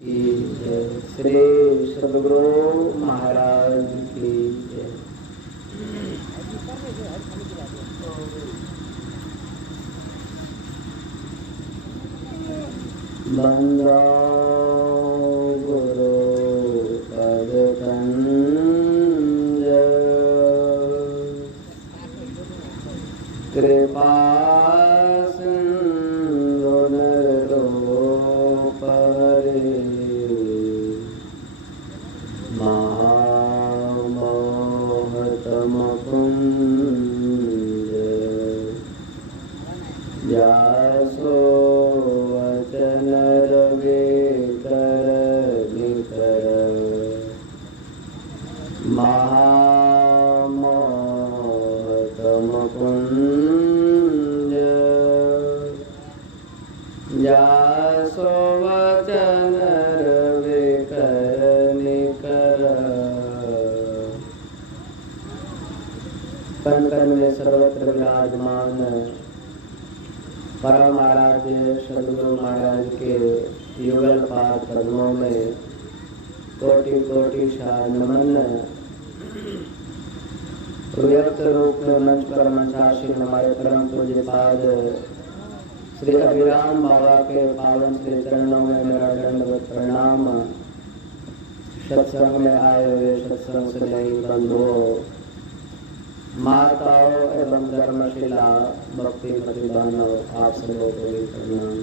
श्री सद्गुरु महाराज की जय। बंदो गुरु पद कंज कृपा सर्वत्र विराजमान परम आराध्य सद्गुरु महाराज के युगल पाद पद्मों में कोटि कोटि सा नमन। व्यक्त रूप में मंच पर मंचासीन हमारे परम पूज्य पाद श्री अभिराम बाबा के पावन श्री चरणों में मेरा दंडवत प्रणाम। सत्संग में आए हुए सत्संग से नहीं बंधुओं, माताओं एवं धर्मशिला भक्ति प्रतिभानों, आप सबों को भी प्रणाम।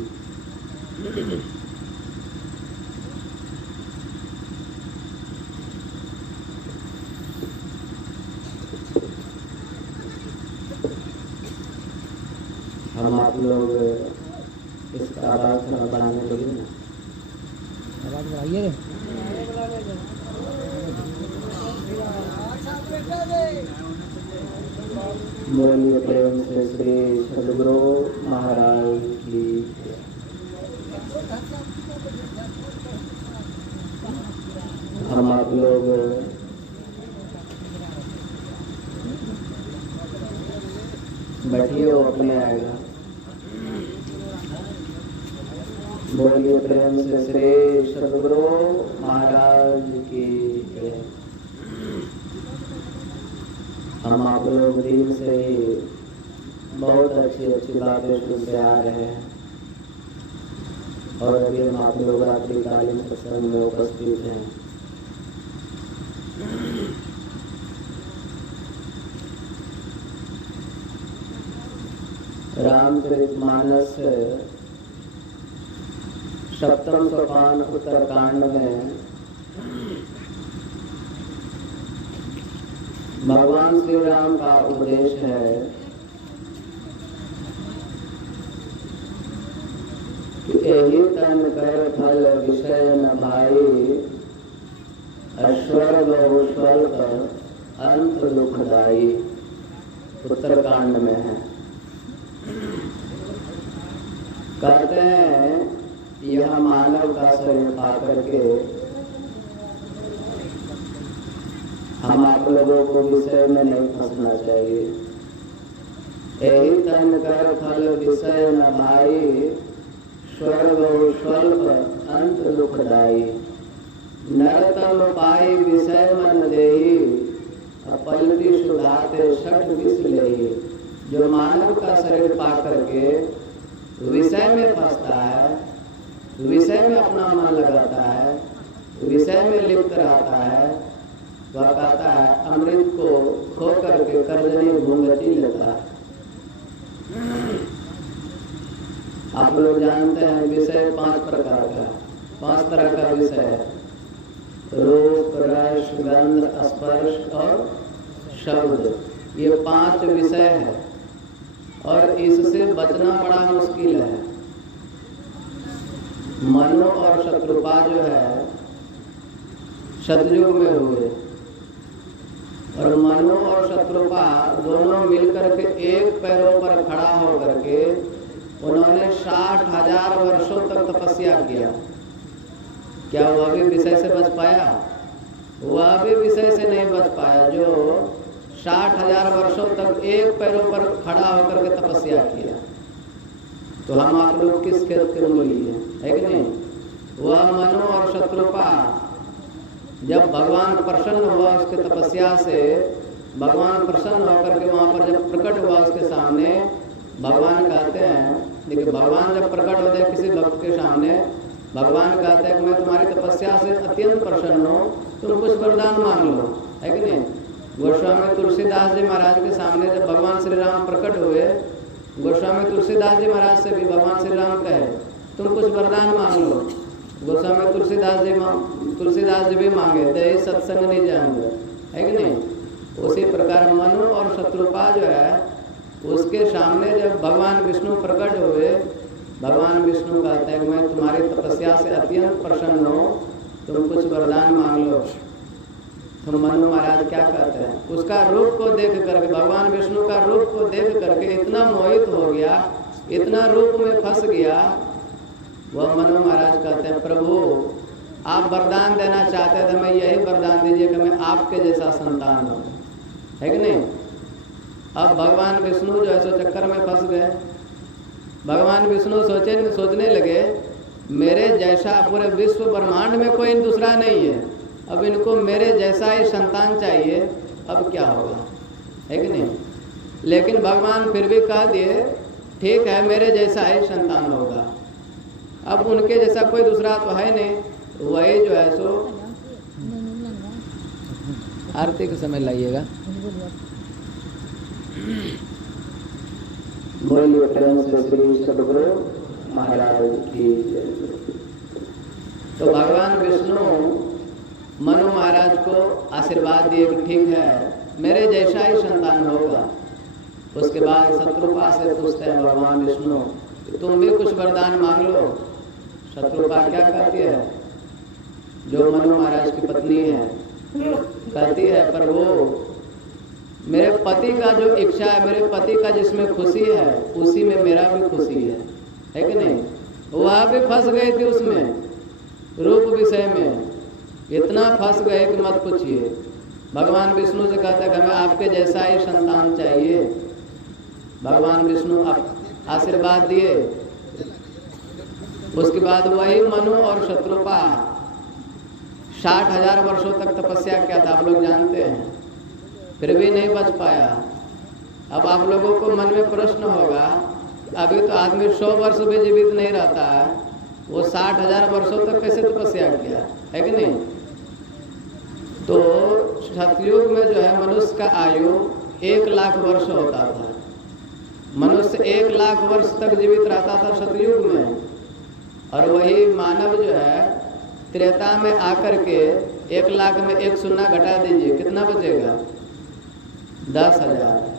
हम आप लोग इसका आवाज थोड़ा बढ़ाने लगे ना, आवाज बढ़ाइए। बोलिए प्रेम से श्री सद्गुरु महाराज की। हम आप लोग बैठिए, वो अपने आएगा। बोलिए प्रेम से श्री सद्गुरु महाराज की। हम आप लोग दिन से ही बहुत अच्छी अच्छी बातें सुनते आ रहे हैं और अभी हम आप लोग रात्रिकालीन सत्संग में उपस्थित हैं। रामचरितमानस सप्तम सोपान उत्तरकांड में भगवान श्री राम का उपदेश है कि एहि तन कर फल विषय न भाई, ऐश्वर्य बहु स्वल्प अंत दुखदाई। उत्तरकांड में है। कहते हैं यह मानव का शरीर पाकर के हम आप लोगों को विषय में नहीं फंसना चाहिए। यही तन कर फल विषय न भाई, स्वर्ग स्वल्प अंत दुखदाई। नरतम पाई विषय मन देही, अपलती सुधाते सठ विष लेही। जो मानव का शरीर पा करके विषय में फंसता है, विषय में अपना मन लगाता है, विषय में लिप्त रहता है, वह कहता है अमृत को खो करके कर्जनी घूंघटी लेता है। आप लोग जानते हैं विषय 5 प्रकार का, 5 तरह का विषय है। रूप, रस, गंध, स्पर्श और शब्द। ये 5 विषय है और इससे बचना बड़ा मुश्किल है। मनु और शत्रुपा जो है सतयुग में हुए और मनु और शत्रुपा दोनों मिलकर के एक पैरों पर खड़ा होकर के उन्होंने 60,000 वर्षों तक तपस्या किया। क्या वह भी विषय से बच पाया? वह भी विषय से नहीं बच पाया जो 60,000 वर्षों तक एक पैरों पर खड़ा होकर के तपस्या किया। तो हम आप लोग किस खेत के मूली है कि नहीं? वह मनु और शत्रुपा जब भगवान प्रसन्न हुआ उसके तपस्या से, भगवान प्रसन्न होकर के वहाँ पर जब प्रकट हुआ उसके सामने, भगवान कहते हैं, देखिए भगवान जब प्रकट होते हैं किसी भक्त के सामने, भगवान कहते हैं कि मैं तुम्हारी तपस्या से अत्यंत प्रसन्न हूँ, तुम कुछ वरदान मांग लो, है कि नहीं। गोस्वामी तुलसीदास जी महाराज के सामने जब भगवान श्री राम प्रकट हुए, गोस्वामी तुलसीदास जी महाराज से भी भगवान श्री राम कहे तुम कुछ वरदान मांग लो। गोस्वामी तुलसीदास जी भी मांगे, दे सत्संग नहीं जाएंगे, है कि नहीं। उसी प्रकार मनु और शत्रुपा जो है उसके सामने जब भगवान विष्णु प्रकट हुए, भगवान विष्णु कहते हैं कि मैं तुम्हारी तपस्या से अत्यंत प्रसन्न हूँ, तुम कुछ वरदान मांग लो। तो मनु महाराज क्या कहते हैं, उसका रूप को देख करके, भगवान विष्णु का रूप को देख करके इतना मोहित हो गया, इतना रूप में फंस गया। वह मनु महाराज कहते हैं प्रभु आप वरदान देना चाहते थे, मैं यही वरदान दीजिए कि मैं आपके जैसा संतान हूँ, है कि नहीं। अब भगवान विष्णु जो है सो चक्कर में फंस गए। भगवान विष्णु सोचने लगे मेरे जैसा पूरे विश्व ब्रह्मांड में कोई दूसरा नहीं है, अब इनको मेरे जैसा ही संतान चाहिए, अब क्या होगा, है कि नहीं। लेकिन भगवान फिर भी कह दिए ठीक है मेरे जैसा ही संतान होगा। अब उनके जैसा कोई दूसरा तो है नहीं, वही जो है सो आरती के समय लाइएगा। बोलिए प्रेम से श्री सद्गुरु महाराज की। तो भगवान विष्णु मनु महाराज को आशीर्वाद दिए कि ठीक है मेरे जैसा ही संतान होगा। उसके बाद शत्रुपा से पूछते हैं भगवान विष्णु तुम भी कुछ वरदान मांग लो। शत्रुपा क्या कहती है, जो मनु महाराज की पत्नी है, कहती है प्रभु मेरे पति का जो इच्छा है, मेरे पति का जिसमें खुशी है उसी में मेरा भी खुशी है कि नहीं। वह भी फंस गई थी उसमें रूप विषय में, इतना फंस गए कि मत पूछिए। भगवान विष्णु से कहता है कि हमें आपके जैसा ही संतान चाहिए। भगवान विष्णु आशीर्वाद दिए। उसके बाद वही मनु और शत्रुपा 60,000 वर्षों तक तपस्या किया था, आप लोग जानते हैं, फिर भी नहीं बच पाया। अब आप लोगों को मन में प्रश्न होगा अभी तो आदमी 100 वर्ष भी जीवित नहीं रहता है, वो 60,000 वर्षों तक कैसे तपस्या किया, है कि नहीं। तो सतयुग में जो है मनुष्य का आयु 1 लाख वर्ष होता था। मनुष्य 1 लाख वर्ष तक जीवित रहता था सतयुग में। और वही मानव जो है त्रेता में आकर के 1 लाख में 1 शून्य घटा दीजिए, कितना बचेगा, 10,000।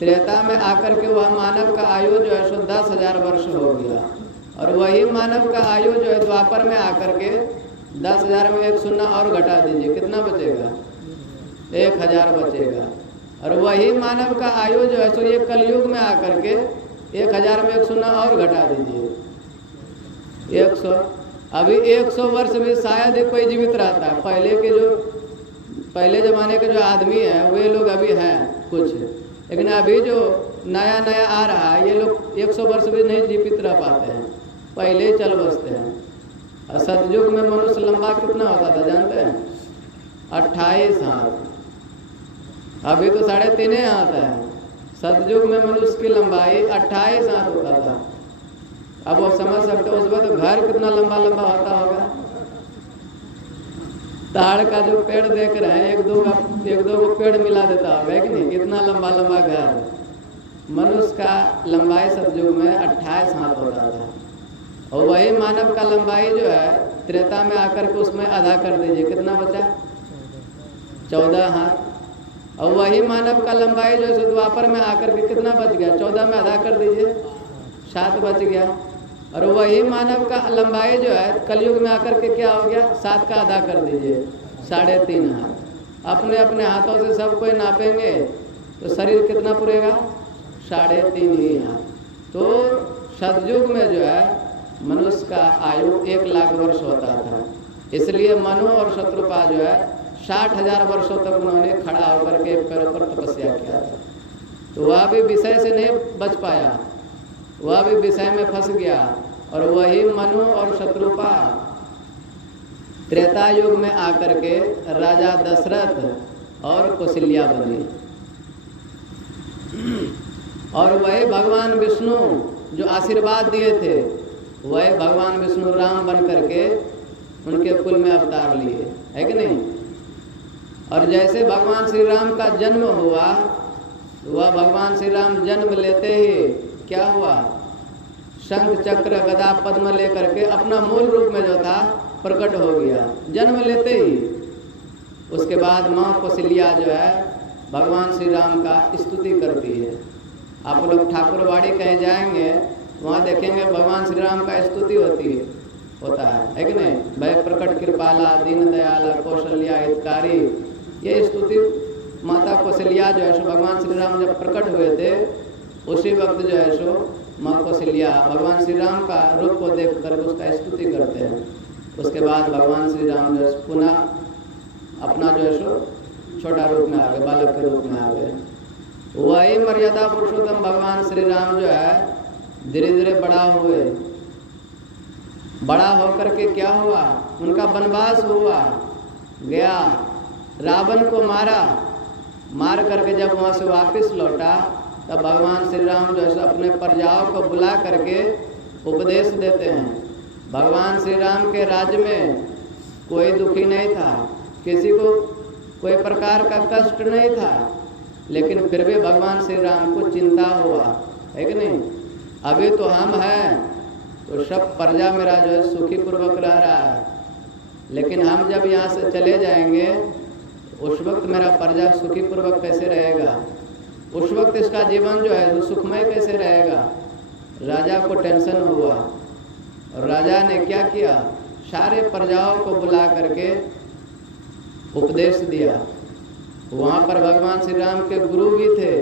त्रेता में आकर के वह मानव का आयु जो है सो 10,000 वर्ष हो गया। और वही मानव का आयु जो है द्वापर में आकर के 10,000 में 1 शून्य और घटा दीजिए, कितना बचेगा, 1,000 बचेगा। और वही मानव का आयु जो है सो ये कलयुग में आकर के 1,000 में 1 शून्य और घटा दीजिए, 100। अभी 100 वर्ष भी शायद ही कोई जीवित रहता है। पहले जमाने के जो आदमी हैं वे लोग अभी हैं कुछ, लेकिन अभी जो नया नया आ रहा है ये लोग 100 वर्ष भी नहीं जीवित रह पाते हैं, पहले ही चल बसते हैं। और सतयुग में मनुष्य लंबा कितना होता था जानते हैं, 28 हाथ। अभी तो 3.5 हाथ है। सतयुग में मनुष्य की लंबाई 28 हाथ होता था। अब वो समझ सकते हो उसमें तो घर कितना लंबा लंबा होता होगा। ताड़ का जो पेड़ देख रहे हैं, एक दो को पेड़ मिला देता होगा कि नहीं, इतना लंबा लंबा घर। मनुष्य का लंबाई सतयुग में 28 हाथ होता था। और वही मानव का लंबाई जो है त्रेता में आकर के उसमें आधा कर दीजिए, कितना बचा, 14 हाथ। और वही मानव का लंबाई जो है द्वापर में आकर के कितना बच गया, 14 में आधा कर दीजिए, 7 बच गया। और वही मानव का लंबाई जो है कलयुग में आकर के क्या हो गया, 7 का आधा कर दीजिए, 3.5 हाथ। अपने अपने हाथों से सब कोई नापेंगे तो शरीर कितना पूरेगा, 3.5 ही हाथ। तो सतयुग में जो है मनुष्य का आयु 1 लाख वर्ष होता था। इसलिए मनु और शत्रुपा जो है 60,000 वर्षों तक उन्होंने खड़ा होकर के पैरों पर तपस्या किया था। तो वह भी विषय से नहीं बच पाया, वह भी विषय में फंस गया। और वही मनु और शत्रुपा त्रेता युग में आकर के राजा दशरथ और कौशल्या बने। और वही भगवान विष्णु जो आशीर्वाद दिए थे, वही भगवान विष्णु राम बन करके उनके कुल में अवतार लिए, है कि नहीं। और जैसे भगवान श्री राम का जन्म हुआ, वह भगवान श्री राम जन्म लेते ही क्या हुआ, शंख चक्र गदा पद्म लेकर के अपना मूल रूप में जो था प्रकट हो गया जन्म लेते ही। उसके बाद माँ कौशल्या जो है भगवान श्री राम का स्तुति करती है। आप लोग ठाकुरवाड़ी कहीं जाएंगे, वहाँ देखेंगे भगवान श्री राम का स्तुति होता है कि नहीं। भय प्रकट कृपाला दीन दयाला कौशल्या हितकारी, ये स्तुति माता कौशल्या जो है सो भगवान श्री राम जब प्रकट हुए थे उसी वक्त जो है सो माँ कौशल्या भगवान श्री राम का रूप को देख कर उसका स्तुति करते हैं। उसके बाद भगवान श्री राम जो है पुनः अपना जो है सो छोटा रूप में आ गए, बालक के रूप में आ गए। वही मर्यादा पुरुषोत्तम भगवान श्री राम जो है धीरे धीरे बड़ा हुए। बड़ा होकर के क्या हुआ, उनका वनवास हुआ, गया रावण को मार करके जब वहाँ से वापस लौटा तब भगवान श्री राम जो है अपने प्रजाओं को बुला करके उपदेश देते हैं। भगवान श्री राम के राज्य में कोई दुखी नहीं था, किसी को कोई प्रकार का कष्ट नहीं था, लेकिन फिर भी भगवान श्री राम को चिंता हुआ, है कि नहीं। अभी तो हम हैं तो सब प्रजा मेरा जो है सुखी पूर्वक रह रहा है, लेकिन हम जब यहाँ से चले जाएंगे उस वक्त मेरा प्रजा सुखी पूर्वक कैसे रहेगा, उस वक्त इसका जीवन जो है सुखमय कैसे रहेगा। राजा को टेंशन हुआ और राजा ने क्या किया, सारे प्रजाओं को बुला करके उपदेश दिया। वहाँ पर भगवान श्री राम के गुरु भी थे,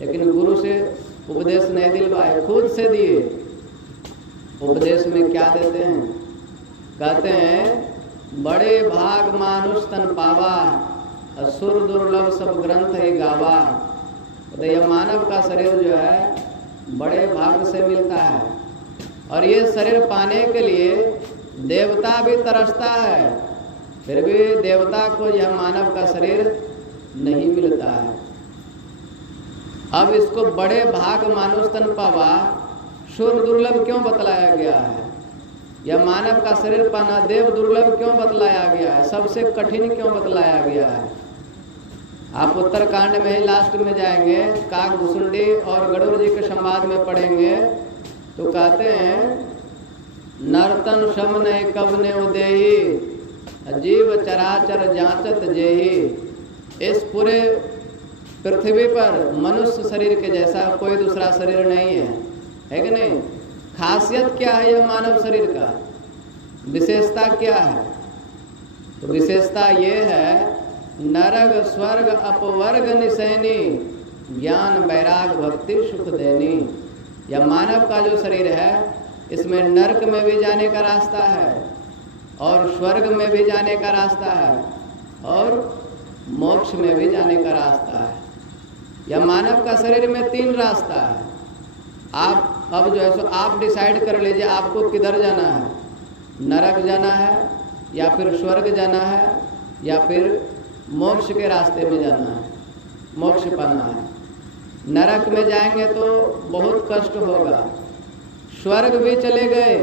लेकिन गुरु से उपदेश नहीं दिलवाए, खुद से दिए। उपदेश में क्या देते हैं, कहते हैं बड़े भाग मानुष तन पावा, असुर दुर्लभ सब ग्रंथ ही गावा। तो यह मानव का शरीर जो है बड़े भाग से मिलता है, और ये शरीर पाने के लिए देवता भी तरसता है, फिर भी देवता को यह मानव का शरीर नहीं मिलता है। अब इसको बड़े भाग मानुष तन पावा सुर दुर्लभ क्यों बतलाया गया है, यह मानव का शरीर पाना देव दुर्लभ क्यों बतलाया गया है, सबसे कठिन क्यों बतलाया गया है। आप उत्तरकांड में ही लास्ट में जाएंगे, काक भुसुंडी और गरुड़ जी के संवाद में पढ़ेंगे तो कहते हैं नर्तन शम नहीं कब ने उदेही, जीव चराचर जांचत जेही। इस पूरे पृथ्वी पर मनुष्य शरीर के जैसा कोई दूसरा शरीर नहीं है कि नहीं। खासियत क्या है यह मानव शरीर का, विशेषता क्या है, तो विशेषता ये है नरक स्वर्ग अपवर्ग निसैनी, ज्ञान वैराग भक्ति सुख देनी। यह मानव का जो शरीर है इसमें नरक में भी जाने का रास्ता है और स्वर्ग में भी जाने का रास्ता है और मोक्ष में भी जाने का रास्ता है। यह मानव का शरीर में 3 रास्ता है। आप अब जो है सो आप डिसाइड कर लीजिए आपको किधर जाना है, नरक जाना है या फिर स्वर्ग जाना है या फिर मोक्ष के रास्ते में जाना है, मोक्ष पाना है। नरक में जाएंगे तो बहुत कष्ट होगा, स्वर्ग भी चले गए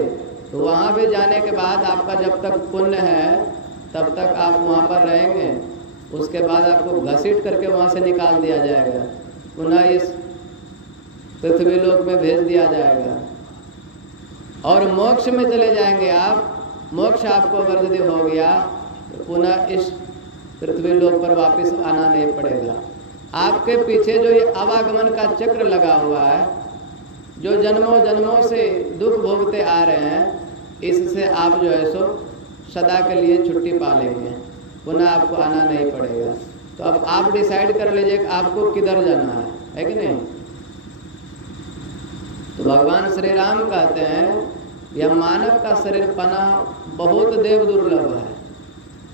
तो वहाँ भी जाने के बाद आपका जब तक पुण्य है तब तक आप वहाँ पर रहेंगे, उसके बाद आपको घसीट करके वहाँ से निकाल दिया जाएगा, पुनः इस पृथ्वी लोक में भेज दिया जाएगा। और मोक्ष में चले जाएंगे आप, मोक्ष आपको अगर यदि हो गया तो पुनः इस पृथ्वी लोक पर वापस आना नहीं पड़ेगा। आपके पीछे जो ये आवागमन का चक्र लगा हुआ है, जो जन्मों जन्मों से दुख भोगते आ रहे हैं, इससे आप जो है सो सदा के लिए छुट्टी पा लेंगे, पुनः आपको आना नहीं पड़ेगा। तो अब आप डिसाइड कर लीजिए कि आपको किधर जाना है कि नहीं। तो भगवान श्री राम कहते हैं यह मानव का शरीर पाना बहुत देव दुर्लभ है।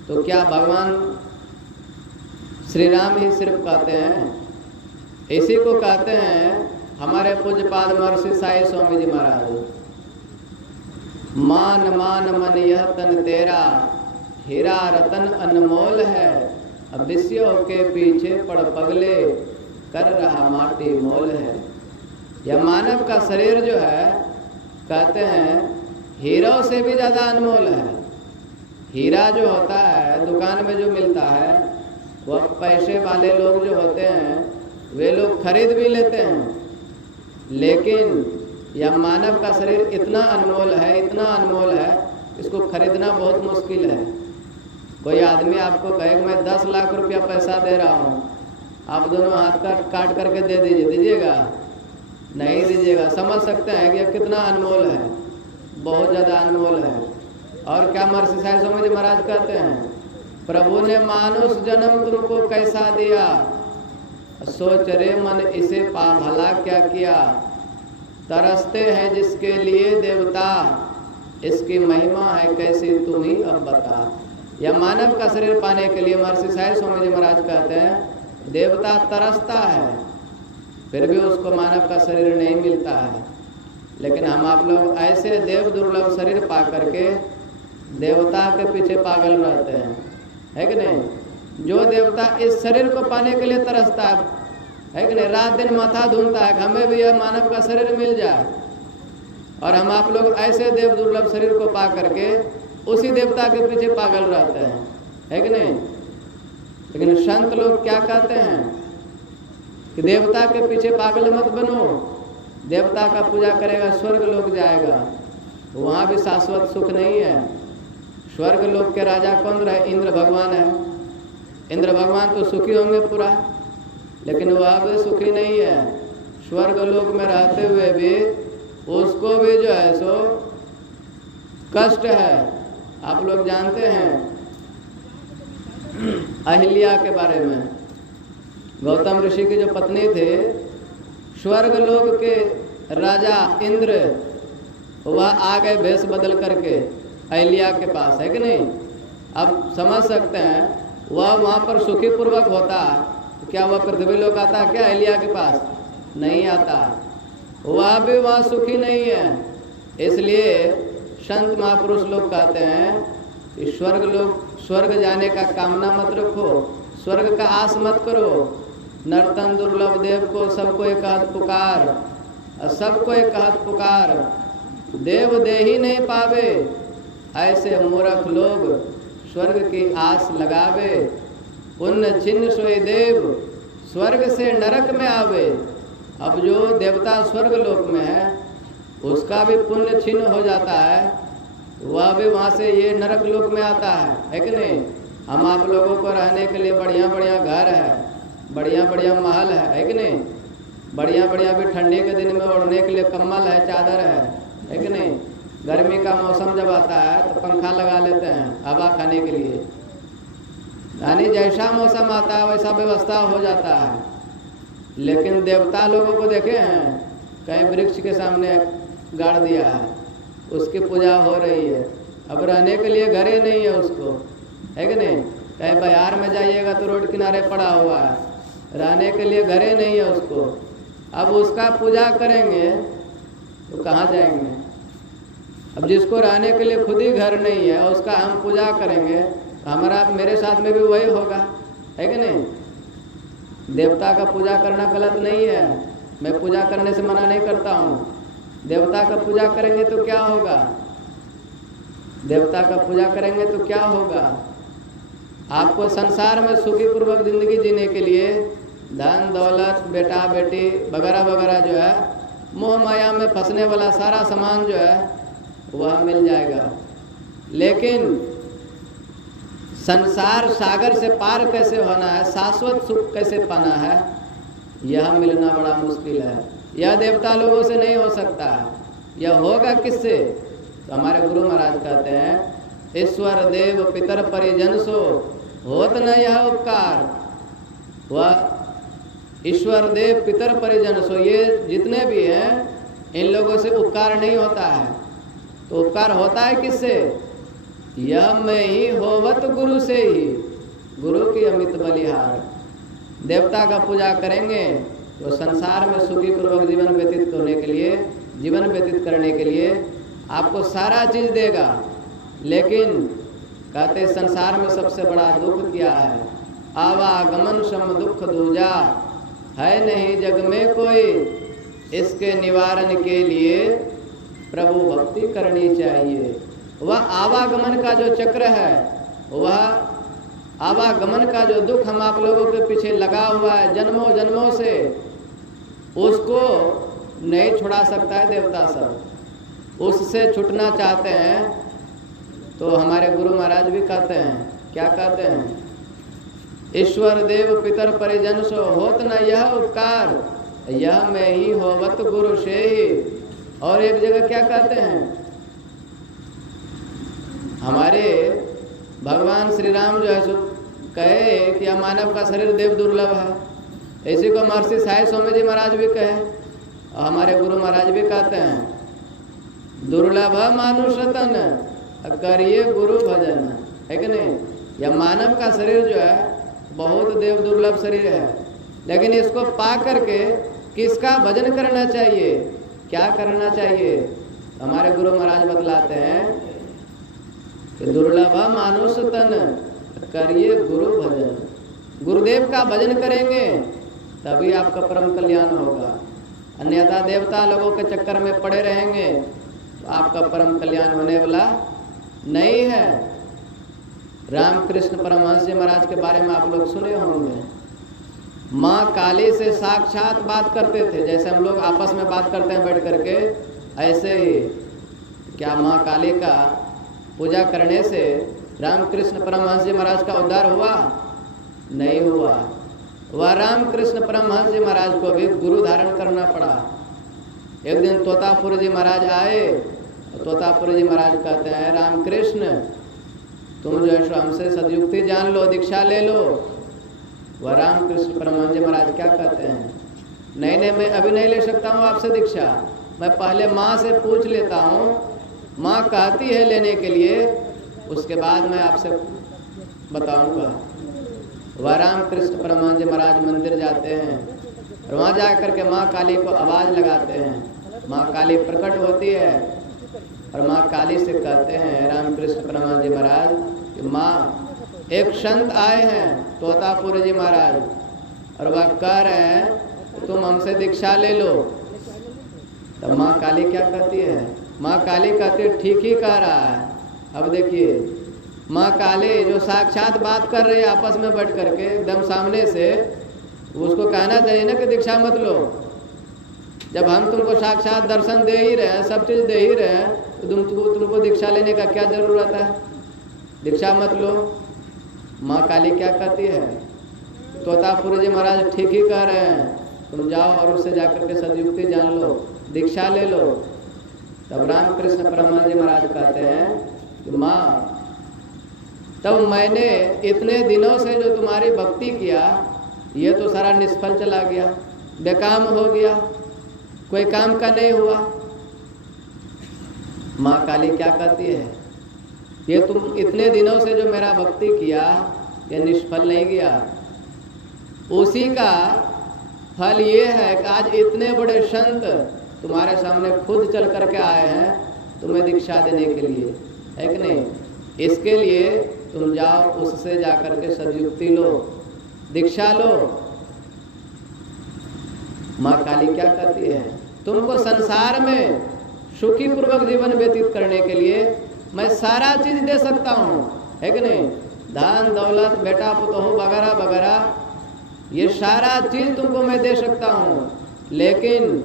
तो क्या भगवान श्री राम ही सिर्फ कहते हैं, इसी को कहते हैं हमारे पूज्यपाद महर्षि साई स्वामी जी महाराज। मान मान मन यह तन तेरा, हीरा रतन अनमोल है। अब विषयों के पीछे पड़ पगले, कर रहा माटी मोल है। यह मानव का शरीर जो है, कहते हैं हीरों से भी ज़्यादा अनमोल है। हीरा जो होता है दुकान में जो मिलता है, वह पैसे वाले लोग जो होते हैं वे लोग खरीद भी लेते हैं, लेकिन यह मानव का शरीर इतना अनमोल है, इतना अनमोल है, इसको खरीदना बहुत मुश्किल है। कोई आदमी आपको कहे कि मैं 10 लाख रुपया पैसा दे रहा हूँ, आप दोनों हाथ काट करके दे दीजिए, दीजिएगा? नहीं दीजिएगा। समझ सकते हैं कि यह कितना अनमोल है, बहुत ज़्यादा अनमोल है। और क्या महर्षि साईं स्वामी जी महाराज कहते हैं, प्रभु ने मानुष जन्म तुमको कैसा दिया, सोच रे मन इसे पा भला क्या किया। तरसते हैं जिसके लिए देवता, इसकी महिमा है कैसी तुम ही अब बता। यह मानव का शरीर पाने के लिए महर्षि साईं स्वामी जी महाराज कहते हैं देवता तरसता है, फिर भी उसको मानव का शरीर नहीं मिलता है। लेकिन हम आप लोग ऐसे देव दुर्लभ शरीर पा करके देवता के पीछे पागल रहते हैं, है कि नहीं? जो देवता इस शरीर को पाने के लिए तरसता है कि नहीं, रात दिन माथा धूमता है हमें भी यह मानव का शरीर मिल जाए। और हम आप लोग ऐसे देव दुर्लभ शरीर को पा करके उसी देवता के पीछे पागल रहते हैं, है कि नहीं? लेकिन संत लोग क्या कहते हैं कि देवता के पीछे पागल मत बनो, देवता का पूजा करेगा स्वर्ग लोक जाएगा, वहाँ भी शाश्वत सुख नहीं है। स्वर्ग लोक के राजा कौन रहे? इंद्र भगवान है। इंद्र भगवान तो सुखी होंगे पूरा, लेकिन वह भी सुखी नहीं है। स्वर्ग लोक में रहते हुए भी उसको भी जो है सो कष्ट है। आप लोग जानते हैं अहिल्या के बारे में, गौतम ऋषि की जो पत्नी थे, स्वर्ग लोक के राजा इंद्र वह आ गए भेष बदल करके अहिल्या के पास, है कि नहीं? अब समझ सकते हैं वह वहाँ पर सुखी पूर्वक होता, क्या वह पृथ्वी लोक आता क्या अहिल्या के पास? नहीं आता। वह भी वहाँ सुखी नहीं है। इसलिए संत महापुरुष लोग कहते हैं कि स्वर्ग जाने का कामना मत रखो, स्वर्ग का आस मत करो। नर्तन दुर्लभ देव को सबको एक कहत पुकार, सबको एक कहत पुकार, देव दे ही नहीं पावे, ऐसे मूर्ख लोग स्वर्ग की आस लगावे। पुण्य छिन्न सोई देव, स्वर्ग से नरक में आवे। अब जो देवता स्वर्ग लोक में है उसका भी पुण्य छिन्न हो जाता है, वह भी वहाँ से ये नरक लोक में आता है कि नहीं? हम आप लोगों को रहने के लिए बढ़िया बढ़िया घर है, बढ़िया बढ़िया महल है कि नहीं? बढ़िया बढ़िया भी ठंडी के दिन में ओढ़ने के लिए कम्बल है, चादर है कि नहीं? गर्मी का मौसम जब आता है तो पंखा लगा लेते हैं हवा खाने के लिए, यानी जैसा मौसम आता है वैसा व्यवस्था हो जाता है। लेकिन देवता लोगों को देखे हैं कहीं वृक्ष के सामने गाड़ दिया है, उसकी पूजा हो रही है। अब रहने के लिए घर ही नहीं है उसको, है कि नहीं? कहीं बाजार में जाइएगा तो रोड किनारे पड़ा हुआ है, रहने के लिए घर ही नहीं है उसको। अब उसका पूजा करेंगे तो कहाँ जाएंगे? अब जिसको रहने के लिए खुद ही घर नहीं है उसका हम पूजा करेंगे तो हमारा मेरे साथ में भी वही होगा, है कि नहीं? देवता का पूजा करना गलत नहीं है, मैं पूजा करने से मना नहीं करता हूँ। देवता का पूजा करेंगे तो क्या होगा? देवता का पूजा करेंगे तो क्या होगा? आपको संसार में सुखी पूर्वक जिंदगी जीने के लिए धन दौलत बेटा बेटी वगैरह वगैरह जो है मोह माया में फंसने वाला सारा सामान जो है वह मिल जाएगा। लेकिन संसार सागर से पार कैसे होना है, शाश्वत सुख कैसे पाना है, यह मिलना बड़ा मुश्किल है। यह देवता लोगों से नहीं हो सकता। यह होगा किससे? तो हमारे गुरु महाराज कहते हैं ईश्वर देव पितर परिजन सो होत न यह उपकार। वह ईश्वर देव पितर परिजन सो, ये जितने भी हैं इन लोगों से उपकार नहीं होता है। तो उपकार होता है किससे? यह मैं ही होवत गुरु से ही, गुरु की अमित बलिहार। देवता का पूजा करेंगे तो संसार में सुखी पूर्वक जीवन व्यतीत करने के लिए आपको सारा चीज देगा, लेकिन कहते संसार में सबसे बड़ा दुख क्या है? आवागमन सम दुख दूजा, है नहीं जग में कोई, इसके निवारण के लिए प्रभु भक्ति करनी चाहिए। वह आवागमन का जो चक्र है, वह आवागमन का जो दुख हम आप लोगों के पीछे लगा हुआ है जन्मों जन्मों से, उसको नहीं छुड़ा सकता है देवता सब। उससे छूटना चाहते हैं तो हमारे गुरु महाराज भी कहते हैं, क्या कहते हैं? ईश्वर देव पितर परिजन सो होत न यह उपकार, यह में ही होवत गुरु से ही। और एक जगह क्या कहते हैं? हमारे भगवान श्री राम जो है सो कहे कि यह मानव का शरीर देव दुर्लभ है। इसी को महर्षि साई स्वामी जी महाराज भी कहे और हमारे गुरु महाराज भी कहते हैं, दुर्लभ मानुष तन करिए गुरु भजन, है कि नहीं? यह मानव का शरीर जो है बहुत देव दुर्लभ शरीर है, लेकिन इसको पा करके किसका भजन करना चाहिए, क्या करना चाहिए? हमारे गुरु महाराज बतलाते हैं कि दुर्लभ मानुष तन करिए गुरु भजन। गुरुदेव का भजन करेंगे तभी आपका परम कल्याण होगा, अन्यथा देवता लोगों के चक्कर में पड़े रहेंगे तो आपका परम कल्याण होने वाला नहीं है। रामकृष्ण परमहंस जी महाराज के बारे में आप लोग सुने होंगे, माँ काली से साक्षात बात करते थे, जैसे हम लोग आपस में बात करते हैं बैठ करके, ऐसे ही क्या माँ काली का पूजा करने से रामकृष्ण परमहंस जी महाराज का उद्धार हुआ? नहीं हुआ। वह रामकृष्ण परमहंस जी महाराज को भी गुरु धारण करना पड़ा। एक दिन तोतापुर जी महाराज आए, तोतापुर जी महाराज कहते हैं, रामकृष्ण तुम जो है हमसे सदयुक्ति जान लो, दीक्षा ले लो। वह रामकृष्ण परमहंस जी महाराज क्या कहते हैं, नहीं नहीं मैं अभी नहीं ले सकता हूँ आपसे दीक्षा, मैं पहले माँ से पूछ लेता हूँ, माँ कहती है लेने के लिए, उसके बाद मैं आपसे बताऊंगा। वह रामकृष्ण परमहंस जी महाराज मंदिर जाते हैं और वहाँ जा करके माँ काली को आवाज़ लगाते हैं। माँ काली प्रकट होती है और माँ काली से कहते हैं रामकृष्ण परमहंस जी महाराज कि माँ एक संत आए हैं तोतापुर जी महाराज और वह कह रहे हैं तुम हमसे दीक्षा ले लो। तब माँ काली क्या कहती है? माँ काली कहती है ठीक ही कह रहा है। अब देखिए माँ काली जो साक्षात बात कर रही है आपस में बैठ करके एकदम सामने से, उसको कहना चाहिए ना कि दीक्षा मत लो। जब हम तुमको साक्षात दर्शन दे ही रहे हैं, सब चीज़ दे ही रहे हैं, तो तुमको दीक्षा लेने का क्या जरूरत है? दीक्षा मत लो। माँ काली क्या कहती है? तोतापुर जी महाराज ठीक ही कह रहे हैं, तुम जाओ और उससे जाकर के सदयुक्ति जान लो, दीक्षा ले लो। तब रामकृष्ण परमहंस जी महाराज कहते हैं कि माँ तब मैंने इतने दिनों से जो तुम्हारी भक्ति किया ये तो सारा निष्फल चला गया, बेकाम हो गया, कोई काम का नहीं हुआ। माँ काली क्या कहती है? ये तुम इतने दिनों से जो मेरा भक्ति किया ये निष्फल नहीं गया, उसी का फल ये है कि आज इतने बड़े संत तुम्हारे सामने खुद चल करके आए हैं तुम्हें दीक्षा देने के लिए, है कि नहीं? इसके लिए तुम जाओ उससे जाकर के सदयुक्ति लो, दीक्षा लो। माँ काली क्या कहती है? तुमको संसार में सुखी पूर्वक जीवन व्यतीत करने के लिए मैं सारा चीज दे सकता हूँ, है कि नहीं? धन दौलत बेटा पुतोह वगैरह वगैरह ये सारा चीज तुमको मैं दे सकता हूँ, लेकिन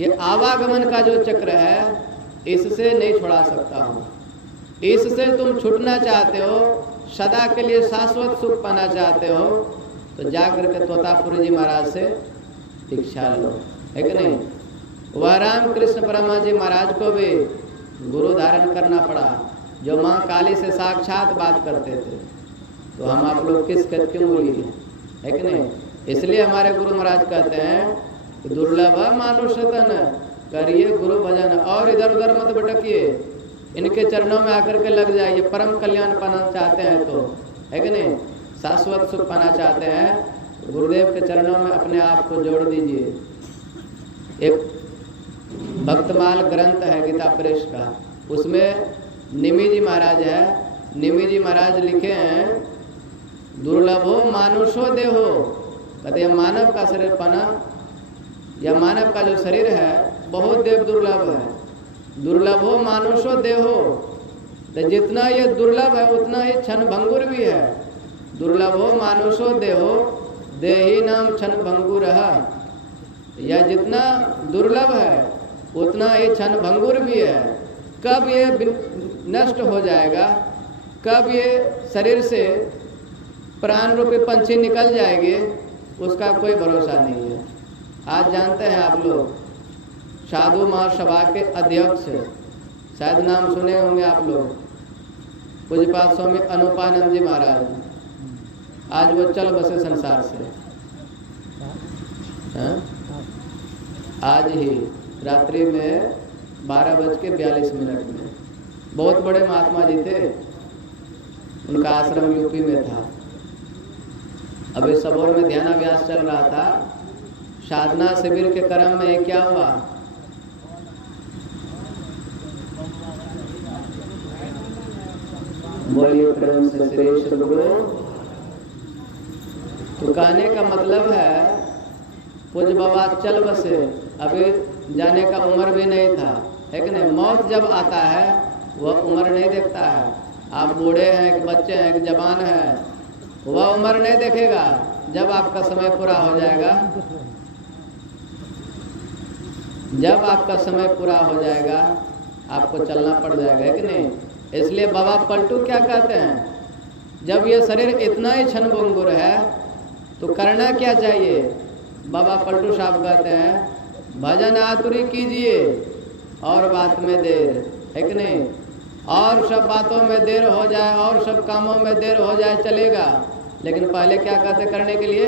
ये आवागमन का जो चक्र है इससे नहीं छुड़ा सकता हूँ। इससे तुम छूटना चाहते हो, सदा के लिए शाश्वत सुख पाना चाहते हो, तो जाकर के तोतापुर जी महाराज से दीक्षा लो, है कि नहीं? वह रामकृष्ण परमहंस जी महाराज को भी गुरु धारण करना पड़ा, जो माँ काली से साक्षात बात करते थे। तो हम आप लोग किस कद के मूली हैं, है कि नहीं? इसलिए हमारे गुरु महाराज कहते हैं कि दुर्लभ मानुष तन करिए गुरु भजन, और इधर उधर मत भटकिए, इनके चरणों में आकर के लग जाइए। परम कल्याण पाना चाहते हैं तो, है कि नहीं? शाश्वत सुख पाना चाहते हैं, गुरुदेव के चरणों में अपने आप को जोड़ दीजिए। एक भक्तमाल ग्रंथ है गीता प्रेस का, उसमें निमि जी महाराज है, निमि जी महाराज लिखे हैं दुर्लभो मानुषो देहो, कहते हैं मानव का शरीर पाना या मानव का जो शरीर है बहुत देव दुर्लभ है। दुर्लभो मानुषो देहो, तो जितना ये दुर्लभ है उतना ही क्षण भंगुर भी है। दुर्लभो मानुषो देहो देही नाम क्षण भंगुर, यह जितना दुर्लभ है उतना ही क्षण भंगुर भी है। कब ये नष्ट हो जाएगा, कब ये शरीर से प्राण रूपी पंछी निकल जाएंगे, उसका कोई भरोसा नहीं है। आज जानते हैं आप लोग साधु महासभा के अध्यक्ष, शायद नाम सुने होंगे आप लोग, पूज्यपाद स्वामी अनुपानंद जी महाराज, आज वो चल बसे संसार से। आज ही रात्रि में 12:42 में, बहुत बड़े महात्मा जी थे, उनका आश्रम यूपी में था। अभी सबौर में ध्यानाभ्यास चल रहा था, साधना शिविर के क्रम में क्या हुआ, बोलिए प्रेम से श्री सद्गुरु। तो कहने का मतलब है पूज्य बाबा चल बसे, अभी जाने का उम्र भी नहीं था, है कि नहीं। मौत जब आता है वह उम्र नहीं देखता है। आप बूढ़े हैं कि बच्चे हैं कि जवान हैं, वह उम्र नहीं देखेगा। जब आपका समय पूरा हो जाएगा, जब आपका समय पूरा हो जाएगा आपको चलना पड़ जाएगा, है कि नहीं। इसलिए बाबा पलटू क्या कहते हैं, जब ये शरीर इतना ही क्षण भंगुर है तो करना क्या चाहिए। बाबा पलटू साहब कहते हैं भजन आतुरी कीजिए और बात में देर, है कि नहीं। और सब बातों में देर हो जाए और सब कामों में देर हो जाए चलेगा, लेकिन पहले क्या कहते करने के लिए,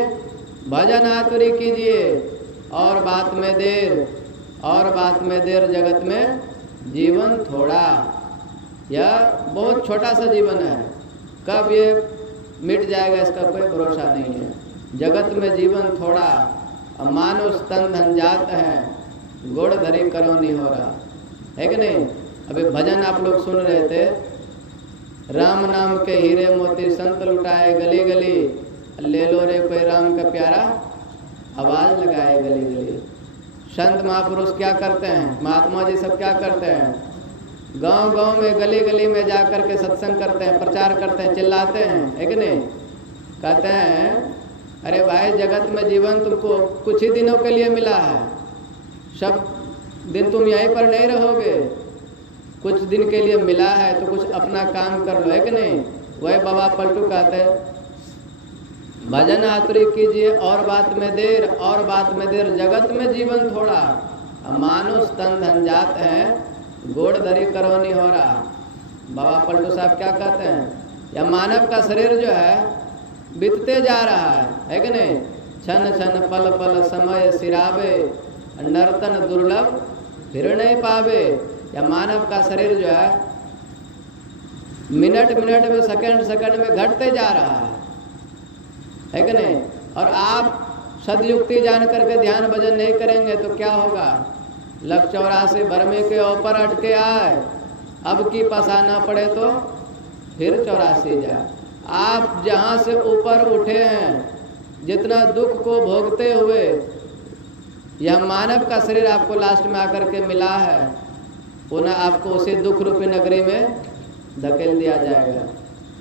भजन आतुरी कीजिए और बात में देर, और बात में देर जगत में जीवन थोड़ा, यह बहुत छोटा सा जीवन है, कब ये मिट जाएगा इसका कोई भरोसा नहीं है। जगत में जीवन थोड़ा, मानो स्तन धन जात है, गोड़ धरी करो नहीं हो रहा, है कि नहीं। अभी भजन आप लोग सुन रहे थे, राम नाम के हीरे मोती संत लुटाए गली गली, ले लो रे कोई राम का प्यारा, आवाज लगाए गली गली। संत महापुरुष क्या करते हैं, महात्मा जी सब क्या करते हैं, गांव गांव में गली गली में जा कर के सत्संग करते हैं, प्रचार करते हैं, चिल्लाते हैं, है कि नहीं। कहते हैं अरे भाई जगत में जीवन तुमको कुछ ही दिनों के लिए मिला है, सब दिन तुम यहीं पर नहीं रहोगे, कुछ दिन के लिए मिला है तो कुछ अपना काम कर लो, है कि नहीं। वही बाबा पलटू कहते हैं भजन आतुरी कीजिए और बात में देर, और बात में देर, जगत में जीवन थोड़ा, मानुष तन धन जात है, गोड़ धरी करो नहीं हो रहा। बाबा पलटू साहब क्या कहते हैं, यह मानव का शरीर जो है बीतते जा रहा है कि नहीं। क्षण क्षण पल पल समय सिरावे, नर्तन दुर्लभ फिर नहीं पावे। या मानव का शरीर जो है मिनट मिनट में, सेकंड सेकंड में घटते जा रहा है कि नहीं। और आप सदयुक्ति जान करके ध्यान भजन नहीं करेंगे तो क्या होगा, लख 84 बरमे के ऊपर अटके आए, अब की पसाना पड़े तो फिर 84 जाए। आप जहाँ से ऊपर उठे हैं, जितना दुख को भोगते हुए यह मानव का शरीर आपको लास्ट में आकर के मिला है, पुनः आपको उसी दुख रूपी नगरी में धकेल दिया जाएगा।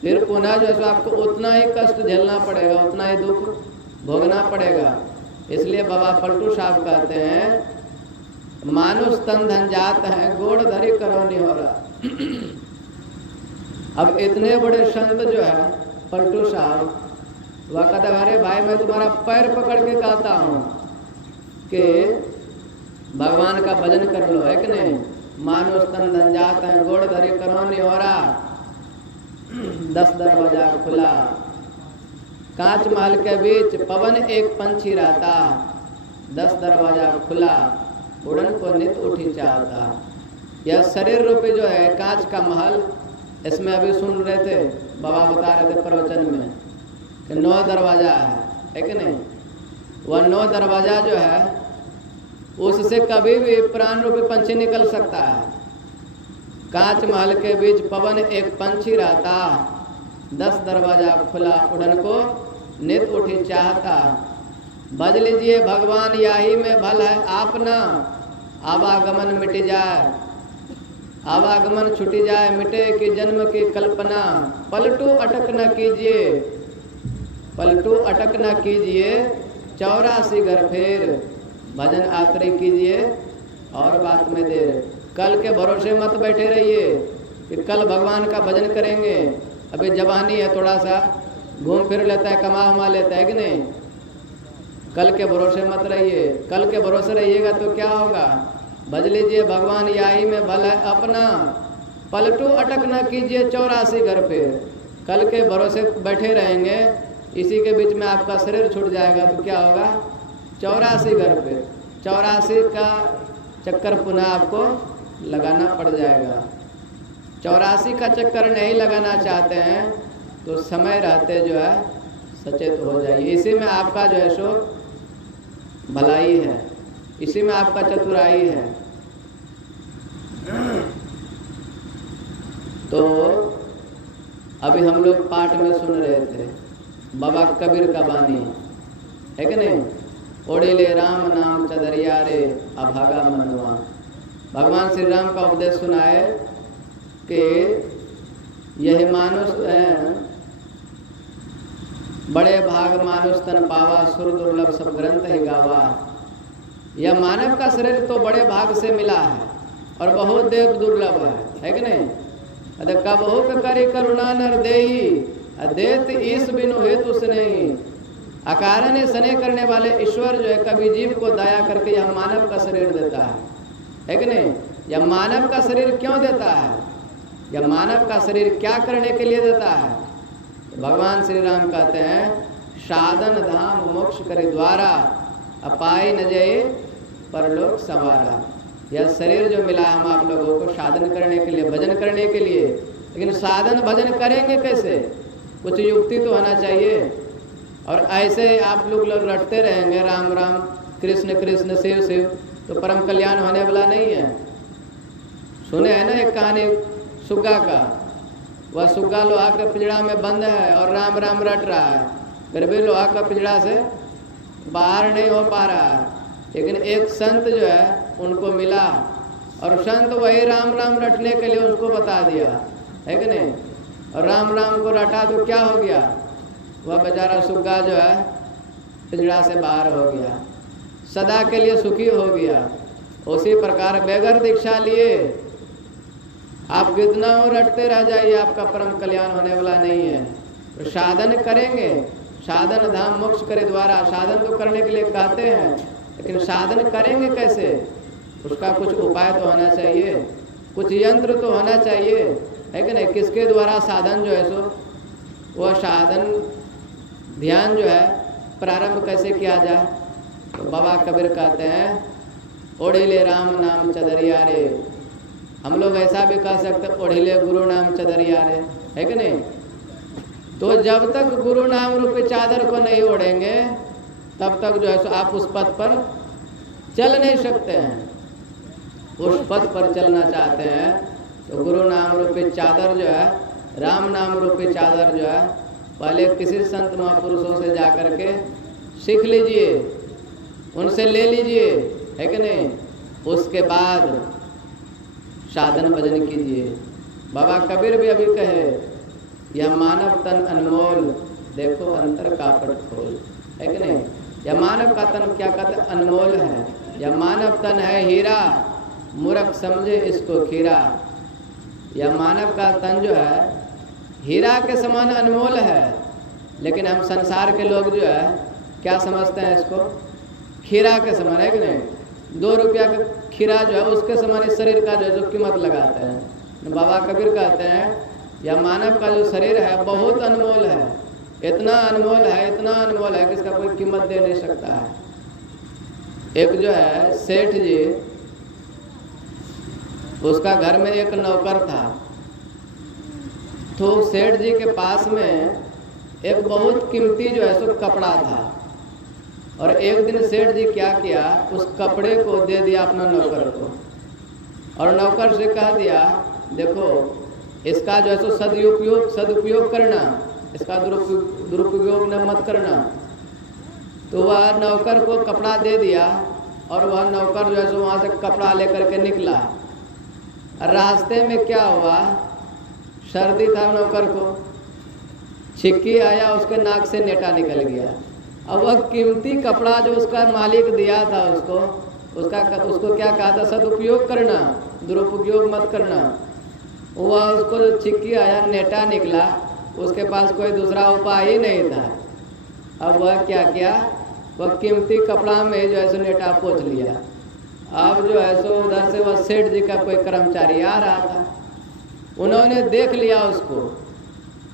फिर पुनः जो है आपको उतना ही कष्ट झेलना पड़ेगा, उतना ही दुख भोगना पड़ेगा। इसलिए बाबा पलटू साहब कहते हैं मानुष तन धन जात है, गोड़ धरी करो नहीं हो रहा। अब इतने बड़े संत जो है पलटू साहब, वह कहता है अरे भाई मैं तुम्हारा पैर पकड़ के कहता हूँ कि भगवान का भजन कर लो, है कि नहीं। मानुष तन धन जात है, गोड़ धरी करो नहीं हो रहा। 10 दरवाजा खुला, कांच महल के बीच पवन एक पंछी रहता, 10 दरवाजा खुला, उड़न को नित उठी चाहता। यह शरीर रूपी जो है कांच का महल, इसमें अभी सुन रहे थे बाबा बता रहे थे प्रवचन में कि 9 दरवाजा है कि नहीं। वह 9 दरवाजा जो है उससे कभी भी प्राण रूपी पंछी निकल सकता है। कांच महल के बीच पवन एक पंछी रहता, 10 दरवाजा खुला उड़न को नित उठी चाहता। बज लीजिए भगवान याही में भल है आपना, आवागमन मिट जाए, आवागमन छुटी जाए, मिटे कि जन्म की कल्पना। पलटू अटक न कीजिए, पलटू अटक न कीजिए, 84 घर फेर, भजन आखिरी कीजिए और बात में देर। कल के भरोसे मत बैठे रहिए कि कल भगवान का भजन करेंगे, अभी जवानी है, थोड़ा सा घूम फिर लेता है, कमा उमा लेता है कि नहीं। कल के भरोसे मत रहिए, कल के भरोसे रहिएगा तो क्या होगा। भज लीजिए भगवान याही में भल है अपना, पलटू अटक न कीजिए 84 घर पे। कल के भरोसे बैठे रहेंगे, इसी के बीच में आपका शरीर छूट जाएगा तो क्या होगा, 84 घर पे 84 का चक्कर पुनः आपको लगाना पड़ जाएगा। 84 का चक्कर नहीं लगाना चाहते हैं तो समय रहते जो है सचेत हो जाइए। इसी में आपका जो है सो भलाई है, इसी में आपका चतुराई है। तो अभी हम लोग पाठ में सुन रहे थे बाबा कबीर का बानी, है कि नहीं। ओढ़िले राम नाम चदरिया रे अभागा मनवा। भगवान श्री राम का उपदेश सुनाए कि यह मानुष बड़े भाग मानुष तन पावा, सुर दुर्लभ सब ग्रंथ ही गावा। यह मानव का शरीर तो बड़े भाग से मिला है और बहुत देव दुर्लभ है कि नहीं। अरे कब हो करी करुणा नर देही, देत ईस बिनु हेतु स्नेही। अकारण स्नेह करने वाले ईश्वर जो है कभी जीव को दया करके यह मानव का शरीर देता है कि नहीं। यह मानव का शरीर क्यों देता है, यह मानव का शरीर क्या करने के लिए देता है। तो भगवान श्री राम कहते हैं साधन धाम मोक्ष करे द्वारा, अपाय न जय परलोक संवारा। यह शरीर जो मिला हम आप लोगों को साधन करने के लिए, भजन करने के लिए, लेकिन साधन भजन करेंगे कैसे, कुछ युक्ति तो होना चाहिए। और ऐसे आप लोग रटते रहेंगे राम राम कृष्ण कृष्ण शिव शिव तो परम कल्याण होने वाला नहीं है। सुने है ना एक कहानी सुग्गा का, वह सुग्गा लोहा के पिंजड़ा में बंद है और राम राम रट रहा है, फिर भी लोहा का पिंजड़ा से बाहर नहीं हो पा रहा है। लेकिन एक संत जो है उनको मिला और संत वही राम राम रटने के लिए उसको बता दिया, है कि नहीं। और राम राम को रटा तो क्या हो गया, वह बेचारा सुग्गा जो है पिंजड़ा से बाहर हो गया, सदा के लिए सुखी हो गया। उसी प्रकार बेगर दीक्षा लिए आप कितना रटते रह जाइए, आपका परम कल्याण होने वाला नहीं है। तो साधन करेंगे, साधन धाम मोक्ष करे द्वारा। साधन तो करने के लिए कहते हैं, लेकिन साधन करेंगे कैसे, उसका कुछ उपाय तो होना चाहिए, कुछ यंत्र तो होना चाहिए, है कि नहीं। किसके द्वारा साधन जो है सो वह साधन ध्यान जो है प्रारंभ कैसे किया जाए। तो बाबा कबीर कहते हैं ओढ़िले राम नाम चदरिया रे। हम लोग ऐसा भी कह सकते ओढ़िले गुरु नाम चदरिया रे, है कि नहीं। तो जब तक गुरु नाम रूपी चादर को नहीं ओढ़ेंगे तब तक जो है सो आप उस पथ पर चल नहीं सकते हैं। उस पथ पर चलना चाहते हैं तो गुरु नाम रूपी चादर जो है, राम नाम रूपी चादर जो है, पहले किसी संत महापुरुषों से जा कर के सीख लीजिए, उनसे ले लीजिए, है कि नहीं। उसके बाद साधन भजन कीजिए। बाबा कबीर भी अभी कहे यह मानव तन अनमोल, देखो अंतर कापड़ खोल, है कि नहीं। यह मानव का तन क्या कहते हैं, अनमोल है। यह मानव तन है हीरा, मूर्ख समझे इसको खीरा। यह मानव का तन जो है हीरा के समान अनमोल है, लेकिन हम संसार के लोग जो है क्या समझते हैं इसको, खीरा के समान, है कि नहीं। 2 रुपया का खीरा जो है उसके समान इस शरीर का जो है जो कीमत लगाते हैं। बाबा कबीर कहते हैं यह मानव का जो शरीर है बहुत अनमोल है, इतना अनमोल है, इतना अनमोल है कि इसका कोई कीमत दे नहीं सकता है। एक जो है सेठ जी, उसका घर में एक नौकर था, तो सेठ जी के पास में एक बहुत कीमती जो है सो कपड़ा था। और एक दिन सेठ जी क्या किया, उस कपड़े को दे दिया अपना नौकर को, और नौकर से कह दिया देखो इसका जो है सो सदुपयोग करना, इसका दुरुपयोग न मत करना। तो वह नौकर को कपड़ा दे दिया और वह नौकर जो है सो वहाँ से कपड़ा लेकर के निकला। रास्ते में क्या हुआ, सर्दी था नौकर को, छिक्की आया, उसके नाक से नेटा निकल गया। अब वह कीमती कपड़ा जो उसका मालिक दिया था उसको क्या कहा था, सदुपयोग करना, दुरुपयोग मत करना। वह उसको जो छिक्की आया, नेटा निकला, उसके पास कोई दूसरा उपाय ही नहीं था। अब वह क्या किया, वह कीमती कपड़ा में जो है सो नेटा पोंछ लिया। अब जो है सो उधर से वह सेठ जी का कोई कर्मचारी आ रहा था, उन्होंने देख लिया उसको।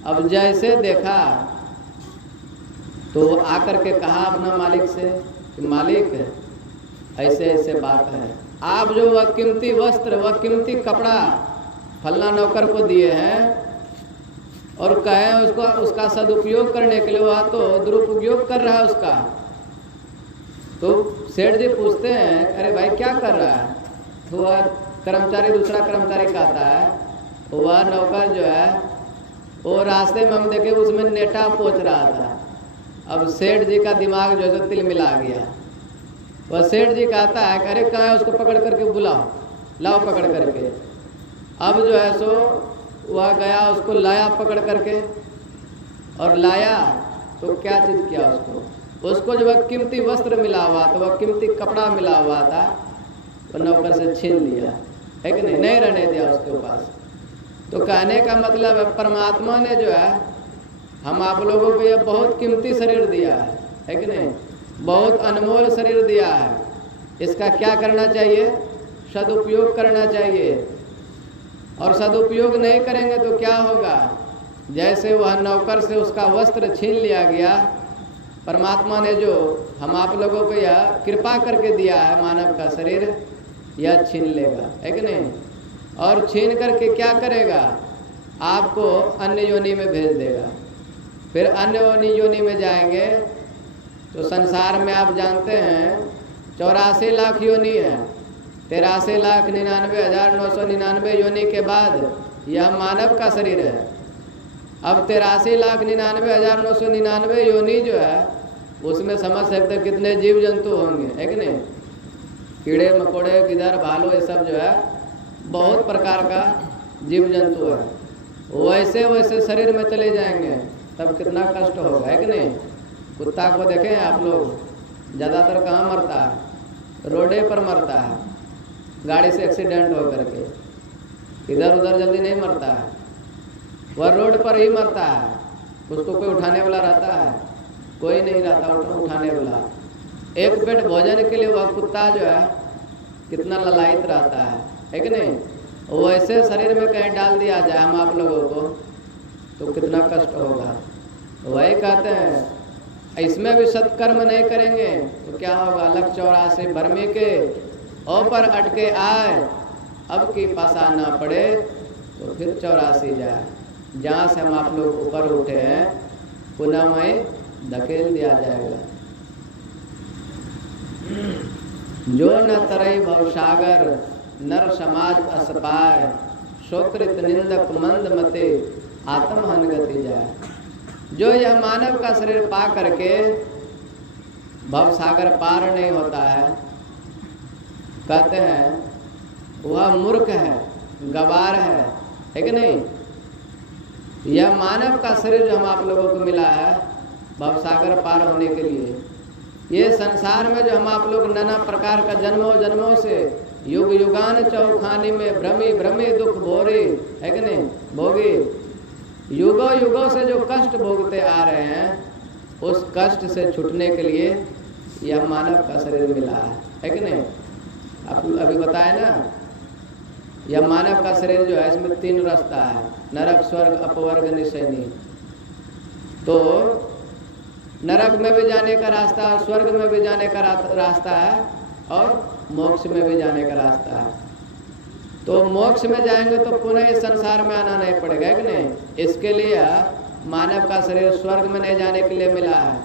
अब जैसे देखा तो आकर के कहा अपना मालिक से कि मालिक ऐसे ऐसे बात है, आप जो वह कीमती वस्त्र, वह कीमती कपड़ा फलना नौकर को दिए हैं और कहे उसका सदुपयोग करने के लिए, वह तो दुरुपयोग कर रहा है उसका। तो सेठ जी पूछते हैं अरे भाई क्या कर रहा है, तो वह कर्मचारी, दूसरा कर्मचारी कहता है वह नौकर जो है वो रास्ते में हम देखे उसमें नेटा पोंछ रहा था। अब सेठ जी का दिमाग जो है तिल मिला गया। वह सेठ जी कहता है अरे कहाँ है, उसको पकड़ करके बुलाओ, लाओ पकड़ करके। अब जो है सो वह गया, उसको लाया पकड़ करके, और लाया तो क्या चीज़ किया, उसको जो वह कीमती वस्त्र मिला हुआ था, वह कीमती कपड़ा मिला हुआ था, वह नौकर से छीन लिया, है कि नहीं रहने दिया उसके पास। तो कहने का मतलब है परमात्मा ने जो है हम आप लोगों को ये बहुत कीमती शरीर दिया है कि नहीं, बहुत अनमोल शरीर दिया है। इसका क्या करना चाहिए, सदुपयोग करना चाहिए। और सदुपयोग नहीं करेंगे तो क्या होगा, जैसे वह नौकर से उसका वस्त्र छीन लिया गया, परमात्मा ने जो हम आप लोगों को यह कृपा करके दिया है मानव का शरीर, यह छीन लेगा, है कि नहीं। और छीन करके क्या करेगा, आपको अन्य योनि में भेज देगा। फिर अन्य योनि में जाएंगे तो संसार में आप जानते हैं 84 लाख योनि है, 83,99,999 योनि के बाद यह मानव का शरीर है। अब 83,99,999 योनि जो है उसमें समझ सकते कितने जीव जंतु होंगे, है कि नहीं। कीड़े मकोड़े, गिदर, भालू, ये सब जो है बहुत प्रकार का जीव जंतु है। वैसे वैसे शरीर में चले जाएंगे तब कितना कष्ट होगा, है कि नहीं। कुत्ता को देखें आप लोग, ज़्यादातर कहाँ मरता है, रोडे पर मरता है, गाड़ी से एक्सीडेंट हो करके। इधर उधर जल्दी नहीं मरता है, वह रोड पर ही मरता है। उसको कोई उठाने वाला रहता है, कोई नहीं रहता उठाने वाला। एक पेट भोजन के लिए वह कुत्ता जो है कितना ललायित रहता है कि नहीं। वैसे शरीर में कहीं डाल दिया जाए हम आप लोगों को तो कितना कष्ट होगा। वही कहते हैं इसमें भी सत्कर्म नहीं करेंगे तो क्या होगा, 184 बर्मी के ऊपर अटके आए, अब की पासा ना पड़े तो फिर 84 जाए। जहाँ से हम आप लोग ऊपर उठे हैं पुनः में धकेल दिया जाएगा। जो न तरई भवसागर नर समाज असपाय, शोकृत निंदक मंद मते आत्महन गति जाए। जो यह मानव का शरीर पा करके भवसागर पार नहीं होता है, कहते हैं वह मूर्ख है, गवार है कि नहीं। यह मानव का शरीर जो हम आप लोगों को मिला है भवसागर पार होने के लिए, ये संसार में जो हम आप लोग नाना प्रकार का जन्मों से युग युगान चौखानी में भ्रमी दुख भोरे, है कि नहीं, भोगे। युगों से जो कष्ट भोगते आ रहे हैं उस कष्ट से छूटने के लिए यह मानव का शरीर मिला है कि नहीं। आप अभी बताए ना, यह मानव का शरीर जो है इसमें 3 रास्ता है, नरक, स्वर्ग, अपवर्ग, निशैनी। तो नरक में भी जाने का रास्ता है, स्वर्ग में भी जाने का रास्ता है और मोक्ष में भी जाने का रास्ता है। तो मोक्ष में जाएंगे तो पुनः इस संसार में आना नहीं पड़ेगा कि नहीं। इसके लिए मानव का शरीर स्वर्ग में नहीं जाने के लिए मिला है,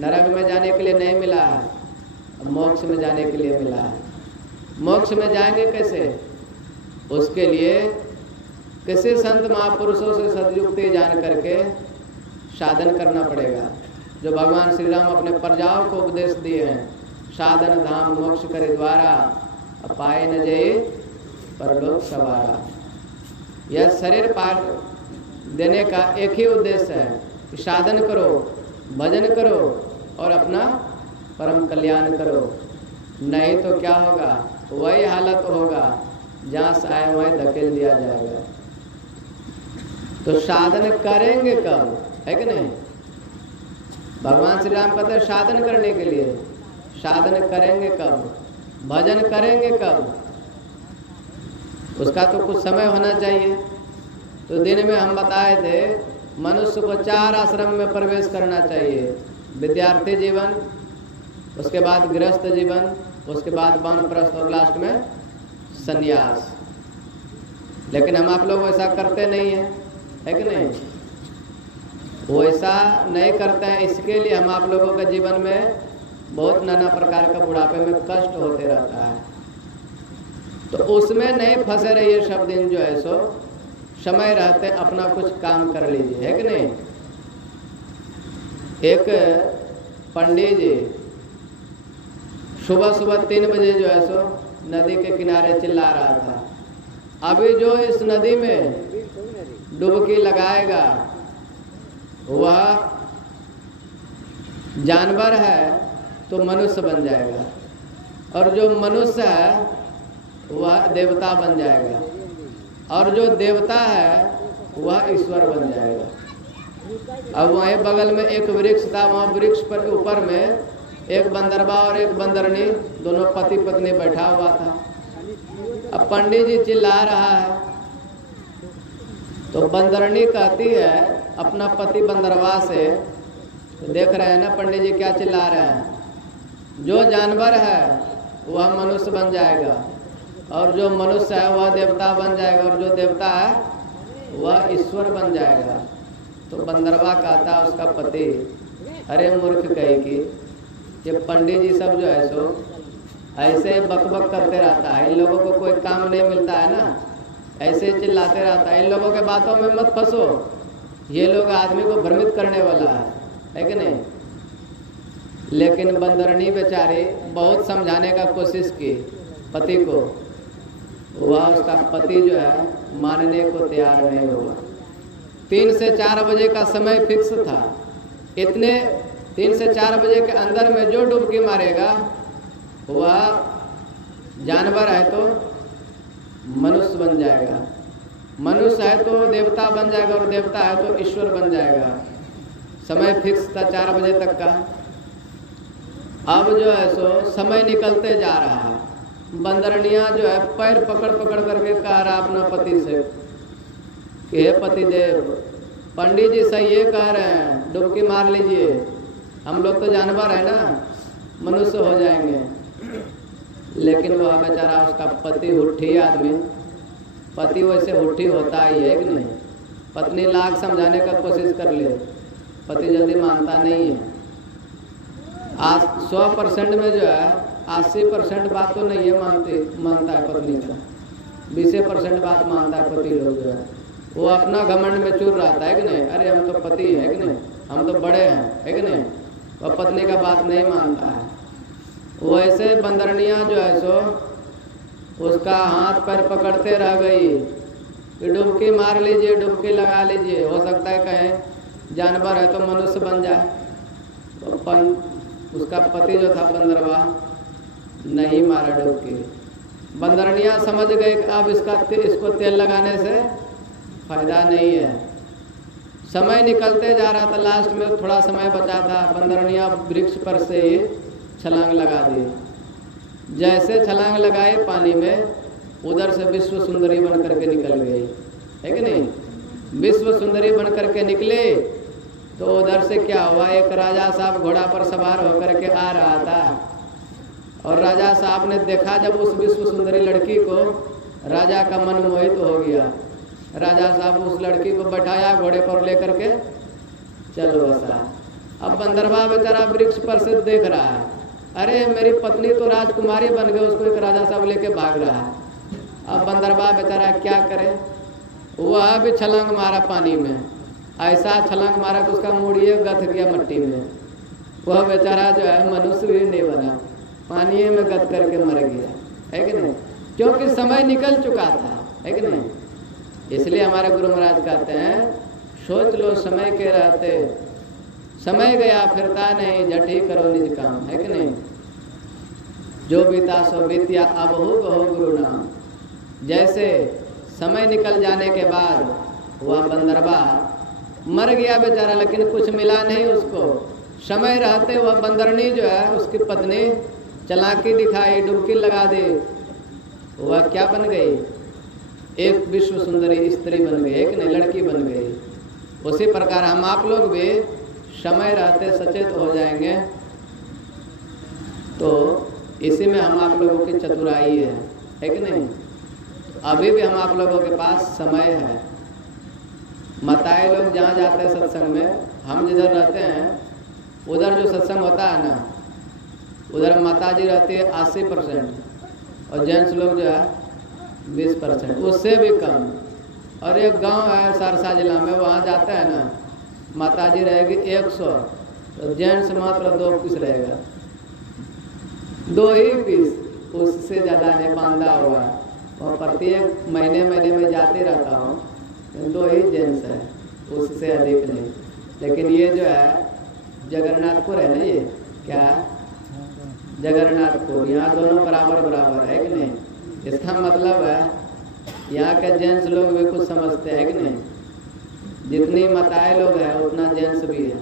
नरक में जाने के लिए नहीं मिला है, अब मोक्ष में जाने के लिए मिला है। मोक्ष में जाएंगे कैसे? उसके लिए किसी संत महापुरुषों से सदयुक्ति जान करके साधन करना पड़ेगा। जो भगवान श्री राम अपने प्रजाओं को उपदेश दिए हैं, साधन धाम मोक्ष करे द्वारा, अपाय न जय परलोक सवारा। यह शरीर पार देने का एक ही उद्देश्य है कि साधन करो, भजन करो और अपना परम कल्याण करो। नहीं तो क्या होगा? वही हालत होगा जहाँ से आए वहीं धकेल दिया जाएगा। तो साधन करेंगे कब? है कि नहीं? भगवान श्री राम कहते हैं साधन करने के लिए। साधन करेंगे कब? भजन करेंगे कब? उसका तो कुछ समय होना चाहिए। तो दिन में हम बताए थे मनुष्य को 4 आश्रम में प्रवेश करना चाहिए। विद्यार्थी जीवन, उसके बाद गृहस्थ जीवन, उसके बाद वानप्रस्थ और लास्ट में संन्यास। लेकिन हम आप लोग वैसा करते नहीं हैं, है कि नहीं? वैसा नहीं करते हैं, इसके लिए हम आप लोगों के जीवन में बहुत नाना प्रकार का बुढ़ापे में कष्ट होते रहता है। तो उसमें नहीं फंसे रहिए। सब दिन जो है सो समय रहते अपना कुछ काम कर लीजिए, है कि नहीं? एक पंडित जी सुबह सुबह 3 बजे जो है सो नदी के किनारे चिल्ला रहा था, अभी जो इस नदी में डुबकी लगाएगा वह जानवर है तो मनुष्य बन जाएगा, और जो मनुष्य है वह देवता बन जाएगा, और जो देवता है वह ईश्वर बन जाएगा। अब वहीं बगल में एक वृक्ष था, वहाँ वृक्ष पर ऊपर में एक बंदरबा और एक बंदरनी, दोनों पति पत्नी बैठा हुआ था। अब पंडित जी चिल्ला रहा है तो बंदरनी कहती है अपना पति बंदरवा से, देख रहे हैं ना पंडित जी क्या चिल्ला रहे हैं, जो जानवर है वह मनुष्य बन जाएगा, और जो मनुष्य है वह देवता बन जाएगा, और जो देवता है वह ईश्वर बन जाएगा। तो बंदरवा कहता है उसका पति, अरे मूर्ख कहेगी, ये पंडित जी सब जो है सो ऐसे बकबक करते रहता है, इन लोगों को कोई काम नहीं मिलता है ना, ऐसे चिल्लाते रहता है, इन लोगों के बातों में मत फंसो, ये लोग आदमी को भ्रमित करने वाला है कि नहीं? लेकिन बंदरनी बेचारी बहुत समझाने का कोशिश की पति को, वह उसका पति जो है मानने को तैयार नहीं हुआ। 3 से 4 बजे का समय फिक्स था, इतने 3 से 4 बजे के अंदर में जो डुबकी मारेगा वह जानवर है तो मनुष्य बन जाएगा, मनुष्य है तो देवता बन जाएगा, और देवता है तो ईश्वर बन जाएगा। समय फिक्स था 4 बजे तक का। अब जो है सो समय निकलते जा रहा है, बंदरनिया जो है पैर पकड़ पकड़ करके कह रहा अपना पति से कि हे पतिदेव, पंडित जी सही ये कह रहे हैं, डुबकी मार लीजिए, हम लोग तो जानवर है ना, मनुष्य हो जाएंगे। लेकिन वह बेचारा उसका पति हुट्ठी आदमी, पति वैसे हुट्ठी होता ही है कि नहीं? पत्नी लाख समझाने का कोशिश कर ले, पति जल्दी मानता नहीं है। आज 100% में जो है 80% बात तो नहीं है मानता है पत्नी का, 20% बात मानता है पति लोग जो है, वो अपना घमंड में चूर रहता है कि नहीं, अरे हम तो पति है कि नहीं, हम तो बड़े हैं, है कि नहीं? वह पत्नी का बात नहीं मानता है। वैसे बंदरनिया जो है सो उसका हाथ पैर पकड़ते रह गई कि डुबकी मार लीजिए, डुबकी लगा लीजिए, हो सकता है कहें जानवर है तो मनुष्य बन जाए। तो उसका पति जो था बंदरवा नहीं मारा डुबकी। बंदरनिया समझ गए कि अब इसको तेल लगाने से फायदा नहीं है। समय निकलते जा रहा था, लास्ट में थोड़ा समय बचा था, बंदरनिया वृक्ष पर से ही छलांग लगा दी। जैसे छलांग लगाए पानी में, उधर से विश्व सुंदरी बन करके निकल गई, है कि नहीं? विश्व सुंदरी बन करके निकले तो उधर से क्या हुआ, एक राजा साहब घोड़ा पर सवार होकर के आ रहा था, और राजा साहब ने देखा जब उस विश्व सुंदरी लड़की को, राजा का मन मोहित हो गया। राजा साहब उस लड़की को बैठाया घोड़े पर लेकर के, चलो ऐसा अब बंदरवा बेचारा वृक्ष पर से देख रहा है, अरे मेरी पत्नी तो राजकुमारी बन गई, उसको एक राजा साहब लेके भाग रहा है। अब बंदरवा बेचारा क्या करे, वह भी छलांग मारा पानी में, ऐसा छलांग मारा कि उसका मुड़िए गथ गया मट्टी में। वह बेचारा जो है मनुष्य भी नहीं बना, पानी में गथ करके मर गया, है कि नहीं, क्योंकि समय निकल चुका था, है कि नहीं। इसलिए हमारे गुरु महाराज कहते हैं, सोच लो समय के रहते, समय गया फिरता नहीं, झट ही करो निज काम, है कि नहीं। जो बीता सो बीतिया, अब हो कहो गुरु नाम। जैसे समय निकल जाने के बाद वह बंदरवा मर गया बेचारा, लेकिन कुछ मिला नहीं उसको। समय रहते वह बंदरनी जो है, उसकी पत्नी चालाकी दिखाई, डुबकी लगा दी, वह क्या बन गई, एक विश्व सुंदरी स्त्री बन गई, एक नहीं लड़की बन गई। उसी प्रकार हम आप लोग भी समय रहते सचेत हो जाएंगे, तो इसी में हम आप लोगों की चतुराई है कि नहीं। अभी भी हम आप लोगों के पास समय है। मताए लोग जहाँ जाते हैं सत्संग में, हम जिधर रहते हैं उधर जो सत्संग होता है ना, उधर माता जी रहती है 80% और जेंट्स लोग जो है 20%, उससे भी कम। और एक गांव है सरसा जिला में, वहाँ जाते हैं ना, माता जी रहेगी 100, तो जेंट्स मात्र 2 पीस रहेगा, 2 ही पीस, उससे ज़्यादा नहीं बांधा हुआ है। और प्रत्येक महीने में जाते रहता हूँ, 2 ही जेंट्स है, उससे अधिक नहीं। लेकिन ये जो है जगन्नाथपुर है ना, ये क्या जगन्नाथपुर, यहाँ दोनों बराबर बराबर है कि नहीं। इसका मतलब है यहाँ के जेंट्स लोग भी कुछ समझते हैं कि नहीं, जितनी माताएं लोग हैं उतना जेंट्स भी है।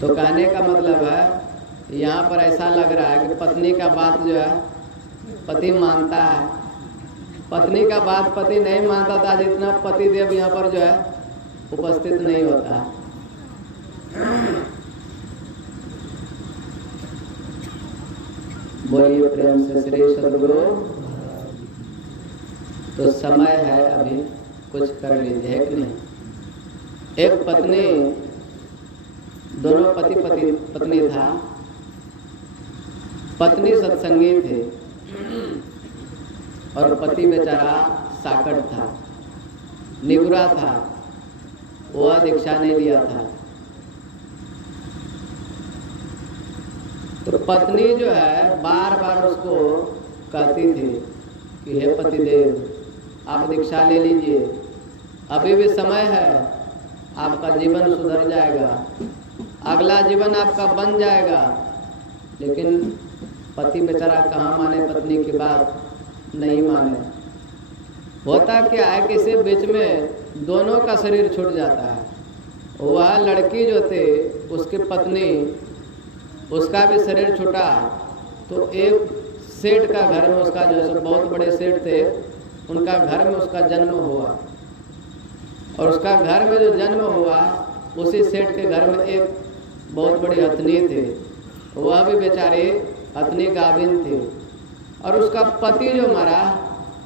तो कहने का मतलब है यहाँ पर ऐसा लग रहा है कि पत्नी का बात जो है पति मानता है, पत्नी का बात पति नहीं मानता था, जितना पति देव यहाँ पर जो है उपस्थित नहीं होता। बोलिए प्रेम से श्री सद्गुरु। तो समय है, अभी कुछ कर लीजिए, है कि नहीं। एक पत्नी, दोनों पत्नी था, पत्नी सत्संगी थे और पति बेचारा साकड़ था, निगुरा था, वह दीक्षा नहीं लिया था। तो पत्नी जो है बार बार उसको कहती थी कि हे पतिदेव, आप दीक्षा ले लीजिए, अभी भी समय है, आपका जीवन सुधर जाएगा, अगला जीवन आपका बन जाएगा। लेकिन पति बेचारा कहाँ माने पत्नी की बात, नहीं माने। होता क्या है कि इसी बीच में दोनों का शरीर छूट जाता है। वह लड़की जो थी, उसकी पत्नी, उसका भी शरीर छूटा। तो एक सेठ का घर में, उसका जो है बहुत बड़े सेठ थे, उनका घर में उसका जन्म हुआ। और उसका घर में जो जन्म हुआ, उसी सेठ के घर में एक बहुत बड़ी हथनी थी, वह भी बेचारी हथनी गाभिन थी। और उसका पति जो मरा,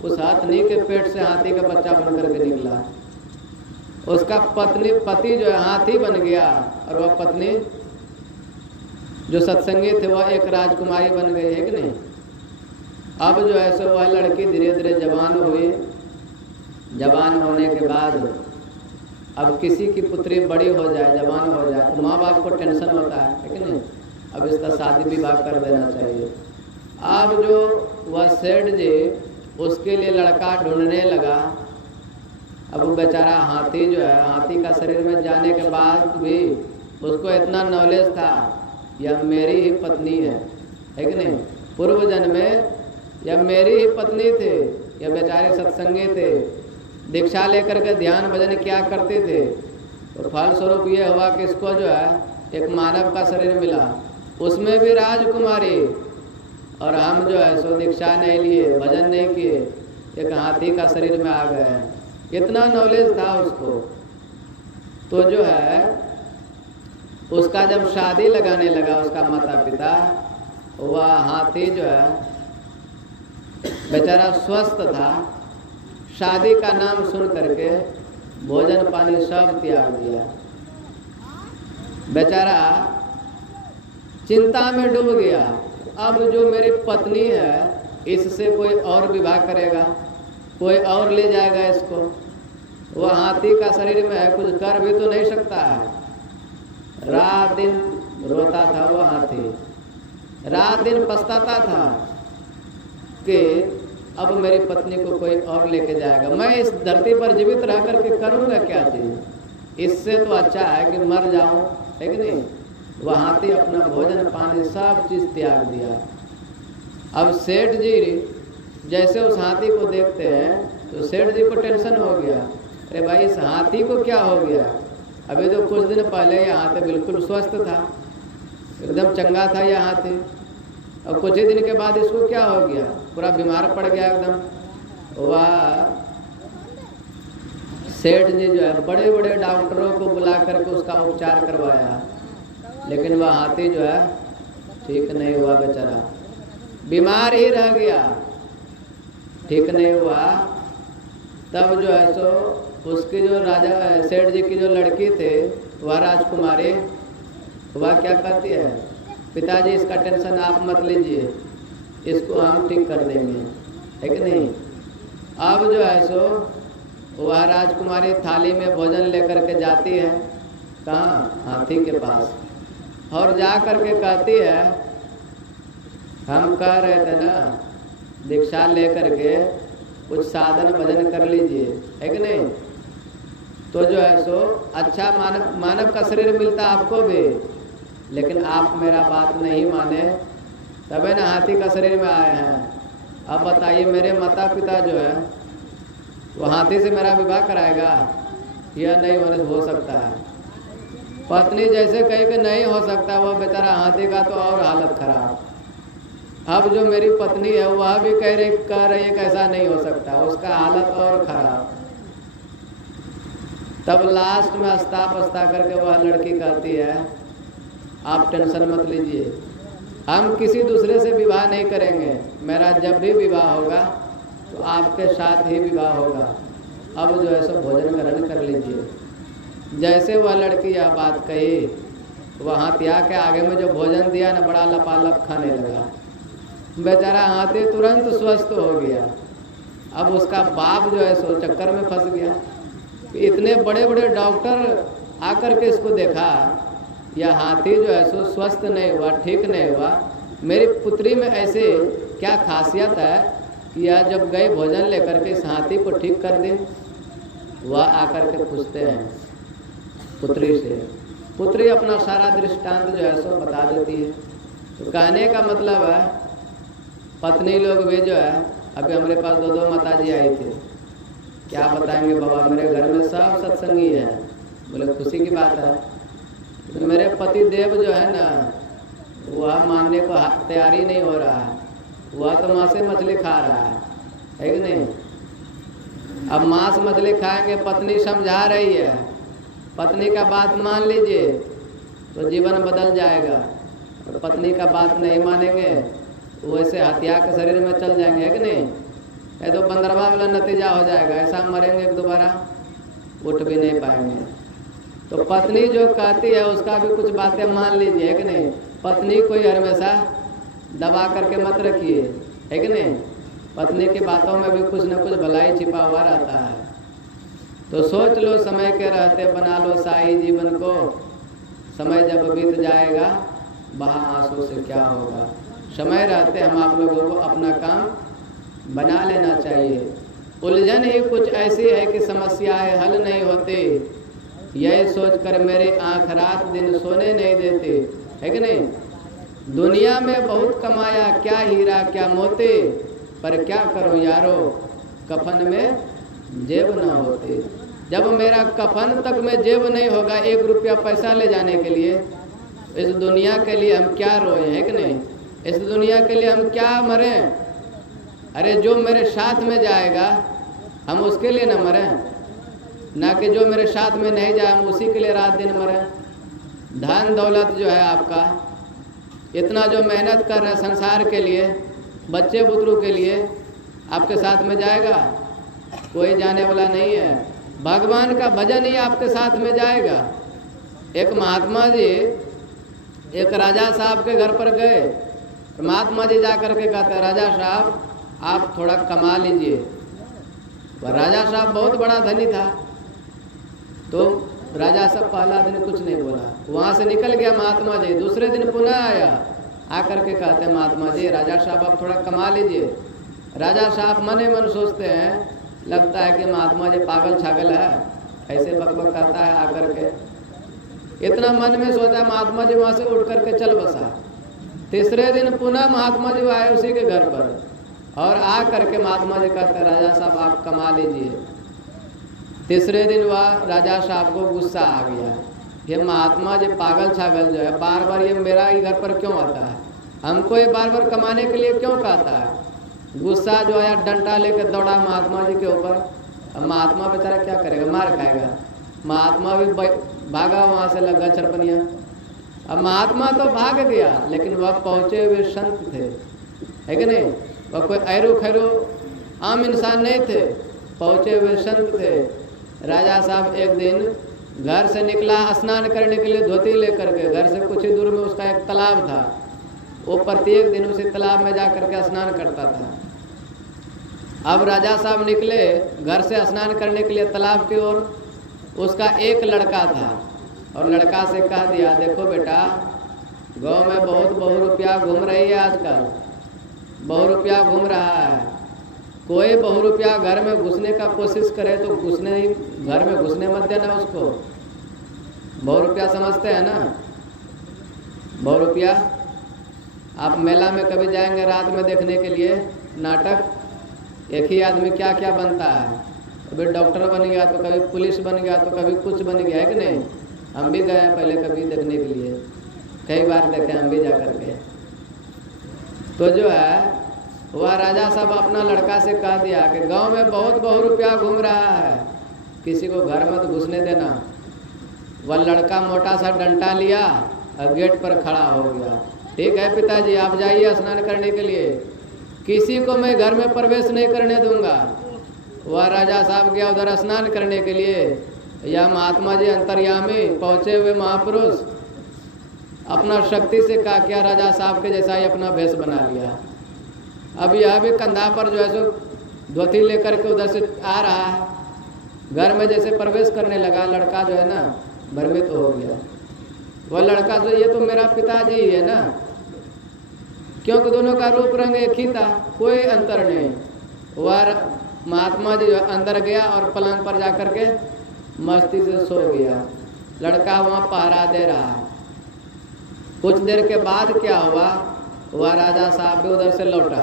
उस हथनी के पेट से हाथी का बच्चा बन करके निकला। उसका पति जो है हाथी बन गया, और वह पत्नी जो सत्संगी थे वह एक राजकुमारी बन गई, है कि नहीं। अब जो है सो वह लड़की धीरे धीरे जवान हुई। जवान होने के बाद अब किसी की पुत्री बड़ी हो जाए, जवान हो जाए, तो माँ बाप को टेंशन होता है कि नहीं, अब इसका शादी विवाह कर देना चाहिए। अब जो वह सेठ जी उसके लिए लड़का ढूंढने लगा। अब वो बेचारा हाथी जो है, हाथी का शरीर में जाने के बाद भी उसको इतना नॉलेज था, यह मेरी ही पत्नी है कि नहीं। पूर्व जन्म में यह मेरी ही पत्नी थे, यह बेचारे सत्संगी थे, दीक्षा लेकर के ध्यान भजन क्या करते थे। तो फलस्वरूप ये हुआ कि इसको जो है एक मानव का शरीर मिला, उसमें भी राजकुमारी, और हम जो है सो दीक्षा नहीं लिए, भजन नहीं किए, एक हाथी का शरीर में आ गए। इतना नॉलेज था उसको। तो जो है उसका जब शादी लगाने लगा उसका माता पिता, वह हाथी जो है बेचारा स्वस्थ था, शादी का नाम सुन करके भोजन पानी सब त्याग दिया। बेचारा चिंता में डूब गया। अब जो मेरी पत्नी है इससे कोई और विवाह करेगा, कोई और ले जाएगा इसको। वह हाथी का शरीर में है, कुछ कर भी तो नहीं सकता है। रात दिन रोता था वह हाथी, रात दिन पछताता था कि अब मेरी पत्नी को कोई और लेके जाएगा, मैं इस धरती पर जीवित रह करके करूँगा क्या चीज़, इससे तो अच्छा है कि मर जाऊँ, है कि नहीं। वह हाथी अपना भोजन पानी सब चीज़ त्याग दिया। अब सेठ जी जैसे उस हाथी को देखते हैं तो सेठ जी को टेंशन हो गया, अरे भाई इस हाथी को क्या हो गया, अभी तो कुछ दिन पहले यह हाथी बिल्कुल स्वस्थ था, एकदम चंगा था यह हाथी, अब कुछ ही दिन के बाद इसको क्या हो गया, पूरा बीमार पड़ गया एकदम। वह सेठ जी जो है बड़े बड़े डॉक्टरों को बुला करके उसका उपचार करवाया, लेकिन वह हाथी जो है ठीक नहीं हुआ, बेचारा बीमार ही रह गया, ठीक नहीं हुआ। तब जो है सो उसकी जो राजा सेठ जी की जो लड़की थे वह राजकुमारी, वह क्या कहती है, पिताजी इसका टेंशन आप मत लीजिए, इसको हम ठीक कर देंगे, है कि नहीं। अब जो है सो वह राजकुमारी थाली में भोजन लेकर के जाती है, कहाँ, हाथी के पास, और जा कर के कहती है, हम कह रहे थे ना दीक्षा लेकर के कुछ साधन भजन कर लीजिए, है कि नहीं, तो जो है सो अच्छा मानव का शरीर मिलता आपको भी, लेकिन आप मेरा बात नहीं माने, तबे ना हाथी का शरीर में आए हैं। अब बताइए मेरे माता पिता जो है वो हाथी से मेरा विवाह कराएगा, यह नहीं हो सकता है। पत्नी जैसे कही कि नहीं हो सकता, वो बेचारा हाथी का तो और हालत खराब। अब जो मेरी पत्नी है वह भी कह रही है कि ऐसा नहीं हो सकता, उसका हालत और खराब। तब लास्ट में हंसता पछता करके वह लड़की कहती है, आप टेंशन मत लीजिए, हम किसी दूसरे से विवाह नहीं करेंगे, मेरा जब भी विवाह होगा तो आपके साथ ही विवाह होगा, अब जो है सो भोजन ग्रहण कर लीजिए। जैसे वह लड़की यह बात कही, वह हाथिया के आगे में जो भोजन दिया ना, बड़ा लपालप खाने लगा, बेचारा हाथी तुरंत स्वस्थ हो गया। अब उसका बाप जो है सो चक्कर में फंस गया, इतने बड़े बड़े डॉक्टर आकर के इसको देखा, यह हाथी जो है सो स्वस्थ नहीं हुआ, ठीक नहीं हुआ, मेरी पुत्री में ऐसे क्या खासियत है कि यह जब गए भोजन लेकर के इस हाथी को ठीक कर दे। वह आकर के पूछते हैं पुत्री से, पुत्री अपना सारा दृष्टांत जो है सो बता देती है। तो कहने का मतलब है पत्नी लोग भी जो है, अभी हमारे पास दो माताजी आई थी, क्या बताएंगे बाबा, मेरे घर में सब सत्संगी है। बोले खुशी की बात है, तो मेरे पति देव जो है ना वह मानने को तैयारी नहीं हो रहा है, वह तो मांस मछली खा रहा है कि नहीं। अब मांस मछली खाएंगे, पत्नी समझा रही है, पत्नी का बात मान लीजिए तो जीवन बदल जाएगा, और पत्नी का बात नहीं मानेंगे वैसे हथिया के शरीर में चल जाएंगे, है कि नहीं। ये तो 15वां वाला नतीजा हो जाएगा, ऐसा मरेंगे दोबारा उठ भी नहीं पाएंगे। तो पत्नी जो कहती है उसका भी कुछ बातें मान लीजिए, है कि नहीं। पत्नी को ही हमेशा दबा करके मत रखिए, है कि नहीं। पत्नी की बातों में भी कुछ न कुछ भलाई छिपा हुआ रहता है। तो सोच लो समय के रहते बना लो शाही जीवन को, समय जब बीत जाएगा बहा आंसू से क्या होगा। समय रहते हम आप लोगों को अपना काम बना लेना चाहिए। उलझन ही कुछ ऐसी है कि समस्याएं हल नहीं होती, यही सोचकर मेरे आँख रात दिन सोने नहीं देते, है कि नहीं। दुनिया में बहुत कमाया, क्या हीरा क्या मोती, पर क्या करो यारो कफन में जेब ना होती। जब मेरा कफन तक में जेब नहीं होगा 1 रुपया पैसा ले जाने के लिए, इस दुनिया के लिए हम क्या रोए, है कि नहीं। इस दुनिया के लिए हम क्या मरें। अरे जो मेरे साथ में जाएगा हम उसके लिए न मरें, ना कि जो मेरे साथ में नहीं जाए हम उसी के लिए रात दिन मरें। धन दौलत जो है आपका, इतना जो मेहनत कर रहे हैं संसार के लिए, बच्चे बुतरू के लिए, आपके साथ में जाएगा, कोई जाने वाला नहीं है। भगवान का भजन ही आपके साथ में जाएगा। एक महात्मा जी एक राजा साहब के घर पर गए। महात्मा जी जा करके कहते, राजा साहब आप थोड़ा कमा लीजिए। वह राजा साहब बहुत बड़ा धनी था, तो राजा साहब पहला दिन कुछ नहीं बोला, वहाँ से निकल गया महात्मा जी। दूसरे दिन पुनः आया, आकर के कहते महात्मा जी राजा साहब आप थोड़ा कमा लीजिए। राजा साहब मन ही मन सोचते हैं, लगता है कि महात्मा जी पागल छागल है, ऐसे बकबक करता है आकर के। इतना मन में सोचा, महात्मा जी वहाँ से उठ करके चल बसा। तीसरे दिन पुनः महात्मा जी आए उसी के घर पर, और आ करके महात्मा जी कहते राजा साहब आप कमा लीजिए। तीसरे दिन वह राजा साहब को गुस्सा आ गया, ये महात्मा जी पागल छागल जो है बार बार ये मेरा ही घर पर क्यों आता है, हमको ये बार बार कमाने के लिए क्यों कहता है। गुस्सा जो है डंडा लेकर दौड़ा महात्मा जी के ऊपर। अब महात्मा बेचारा क्या करेगा, मार खाएगा। महात्मा भी भागा वहाँ से, लगा छरपनिया। अब महात्मा तो भाग गया, लेकिन वह पहुँचे हुए संत थे, है कि नहीं। वह कोई ऐरू खैरू आम इंसान नहीं थे, पहुँचे हुए संत थे। राजा साहब एक दिन घर से निकला स्नान करने के लिए, धोती लेकर के। घर से कुछ ही दूर में उसका एक तालाब था, वो प्रत्येक दिन उसी तालाब में जा करके स्नान करता था। अब राजा साहब निकले घर से स्नान करने के लिए तालाब की ओर। उसका एक लड़का था, और लड़का से कह दिया, देखो बेटा गांव में बहुत बहुरूपिया घूम रही है आजकल, बहुरूपिया घूम रहा है। कोई बहुरूपिया घर में घुसने का कोशिश करे तो घर में घुसने मत देना उसको। बहुरूपिया समझते हैं ना, बहुरूपिया। आप मेला में कभी जाएंगे रात में देखने के लिए नाटक, एक ही आदमी क्या क्या बनता है। कभी डॉक्टर बन गया तो कभी पुलिस बन गया तो कभी कुछ बन गया, है कि नहीं। हम भी गए हैं पहले कभी देखने के लिए, कई बार देखे हम भी जा करके। तो जो है वह राजा साहब अपना लड़का से कह दिया कि गांव में बहुत बहुरूपिया घूम रहा है, किसी को घर मत घुसने देना। वह लड़का मोटा सा डंडा लिया और गेट पर खड़ा हो गया। ठीक है पिताजी आप जाइए स्नान करने के लिए, किसी को मैं घर में प्रवेश नहीं करने दूंगा। वह राजा साहब गया उधर स्नान करने के लिए। यह महात्मा जी अंतर्यामी पहुँचे हुए महापुरुष अपना शक्ति से कहा क्या राजा साहब के जैसा ही अपना भेष बना लिया। अब यह भी कंधा पर जो है सो धोती लेकर के उधर से आ रहा है, घर में जैसे प्रवेश करने लगा। लड़का जो है ना भ्रमित हो गया। वह लड़का जो ये तो मेरा पिताजी ही है ना, क्योंकि दोनों का रूप रंग एक ही था, कोई अंतर नहीं। वह महात्मा जी अंदर गया और पलंग पर जाकर के मस्ती से सो गया। लड़का वहाँ पहरा दे रहा है। कुछ देर के बाद क्या हुआ, वह राजा साहब भी उधर से लौटा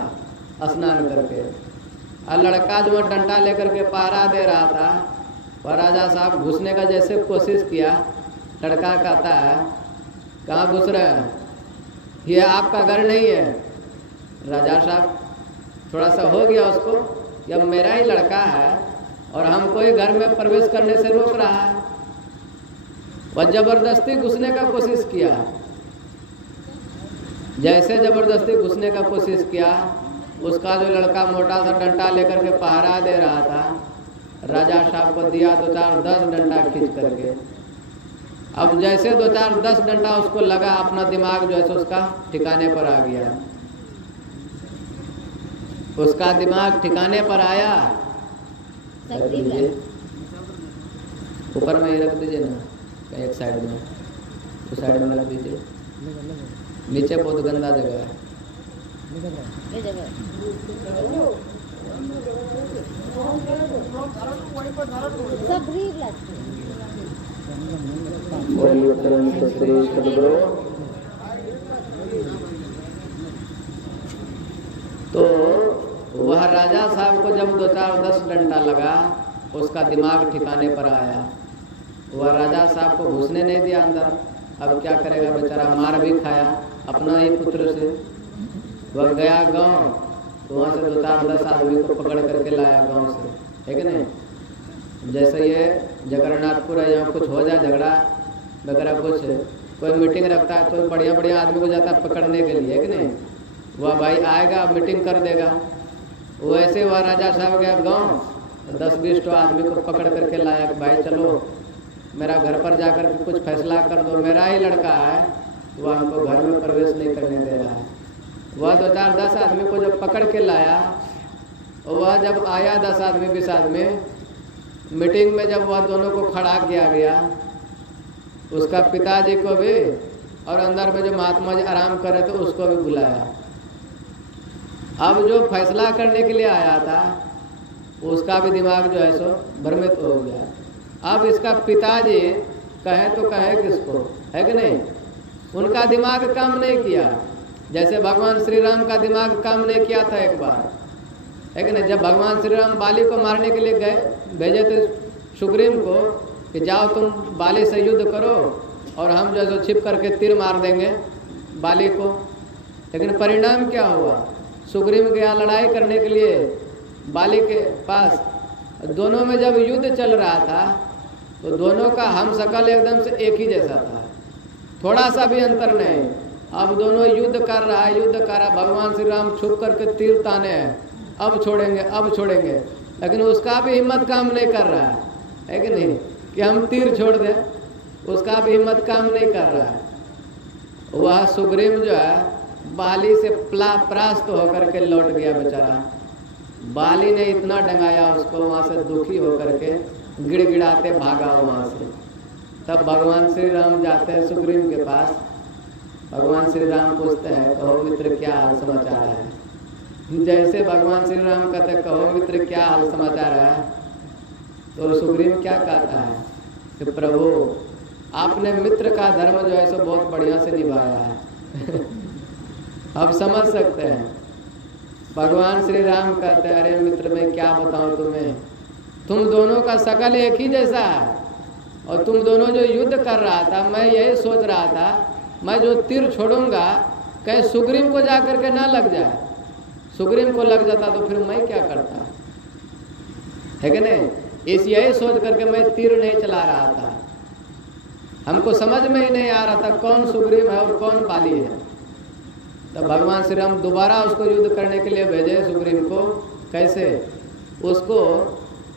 स्नान करके, और लड़का जो डंडा लेकर के पहरा दे रहा था, वह राजा साहब घुसने का जैसे कोशिश किया। लड़का कहता है कहाँ घुस रहे हैं, ये आपका घर नहीं है। राजा साहब थोड़ा सा हो गया उसको, जब मेरा ही लड़का है और हमको ही घर में प्रवेश करने से रोक रहा है। वह जबरदस्ती घुसने का कोशिश किया। जैसे जबरदस्ती घुसने का कोशिश किया, उसका जो लड़का मोटा सा डंडा लेकर के पहरा दे रहा था, राजा साहब को दिया 2-4-10 डंडा खींच करके। अब जैसे 2-4-10 डंडा उसको लगा, अपना दिमाग जो है उसका ठिकाने पर आ गया। उसका दिमाग ठिकाने पर आया, ऊपर में ही रख दीजिए ना, एक साइड में, उस साइड में रख दीजिए। नीचे बहुत गंदा जगह है। तो वह राजा साहब को जब 2-4-10 डंडा लगा, उसका दिमाग ठिकाने पर आया। वह राजा साहब को घुसने नहीं दिया अंदर। अब क्या करेगा बेचारा, मार भी खाया अपना ही पुत्र से। वह गया गांव, तो वहाँ से 2-4-10 आदमी को पकड़ करके लाया गांव से, है कि नहीं। जैसे ये जगन्नाथपुर है, यहाँ कुछ हो जाए झगड़ा वगैरह, कुछ कोई मीटिंग रखता है तो बढ़िया बढ़िया आदमी को जाता है पकड़ने के लिए, है कि नहीं। वह भाई आएगा मीटिंग कर देगा। वैसे वह राजा साहब गया गाँव, 10-20 आदमी को पकड़ करके लाया कि भाई चलो मेरा घर पर जाकर के कुछ फैसला कर दो, मेरा ही लड़का है, वह हमको घर में प्रवेश नहीं करने दे रहा है। वह 2-4-10 आदमी को जब पकड़ के लाया, वह जब आया 10 आदमी 20 आदमी मीटिंग में, जब वह दोनों को खड़ा किया गया, उसका पिताजी को भी और अंदर में जो महात्मा जी आराम कर रहे थे उसको भी बुलाया। अब जो फैसला करने के लिए आया था उसका भी दिमाग जो है सो भ्रमित हो गया। अब इसका पिताजी कहे तो कहे किसको, है कि नहीं? उनका दिमाग काम नहीं किया, जैसे भगवान श्री राम का दिमाग काम नहीं किया था एक बार, है कि नहीं? जब भगवान श्री राम बाली को मारने के लिए गए, भेजे थे सुग्रीव को कि जाओ तुम बाली से युद्ध करो और हम जो है छिप करके तीर मार देंगे बाली को। लेकिन परिणाम क्या हुआ? सुग्रीव गया लड़ाई करने के लिए बाली के पास। दोनों में जब युद्ध चल रहा था तो दोनों का हम शकल एकदम से एक ही जैसा था, थोड़ा सा भी अंतर नहीं। अब दोनों युद्ध कर रहा है। भगवान श्री राम छुप करके तीर ताने हैं, अब छोड़ेंगे, लेकिन उसका भी हिम्मत काम नहीं कर रहा है कि नहीं, कि हम तीर छोड़ दें, उसका भी हिम्मत काम नहीं कर रहा है। वह सुग्रीव जो है बाली से परास्त होकर के लौट गया बेचारा। बाली ने इतना डंगाया उसको, वहाँ से दुखी होकर के गिड़गिड़ाते भागा वहाँ से। तब भगवान श्री राम जाते हैं सुग्रीव के पास। भगवान श्री राम पूछते हैं, कहो मित्र क्या हाल समाचार है? जैसे भगवान श्री राम कहते कहो मित्र क्या हाल समाचार है, तो सुग्रीव क्या कहता है कि प्रभु आपने मित्र का धर्म जो है सो बहुत बढ़िया से निभाया है। अब समझ सकते हैं। भगवान श्री राम कहते हैं, अरे मित्र मैं क्या बताऊं तुम्हें, तुम दोनों का शकल एक ही जैसा है, और तुम दोनों जो युद्ध कर रहा था, मैं यही सोच रहा था मैं जो तीर छोड़ूंगा कहीं सुग्रीव को जा करके ना लग जाए। सुग्रीव को लग जाता तो फिर मैं क्या करता, है कि नहीं? इस यही सोच करके मैं तीर नहीं चला रहा था। हमको समझ में ही नहीं आ रहा था कौन सुग्रीव है और कौन बाली है। तो भगवान श्री राम दोबारा उसको युद्ध करने के लिए भेजे सुग्रीव को। कैसे? उसको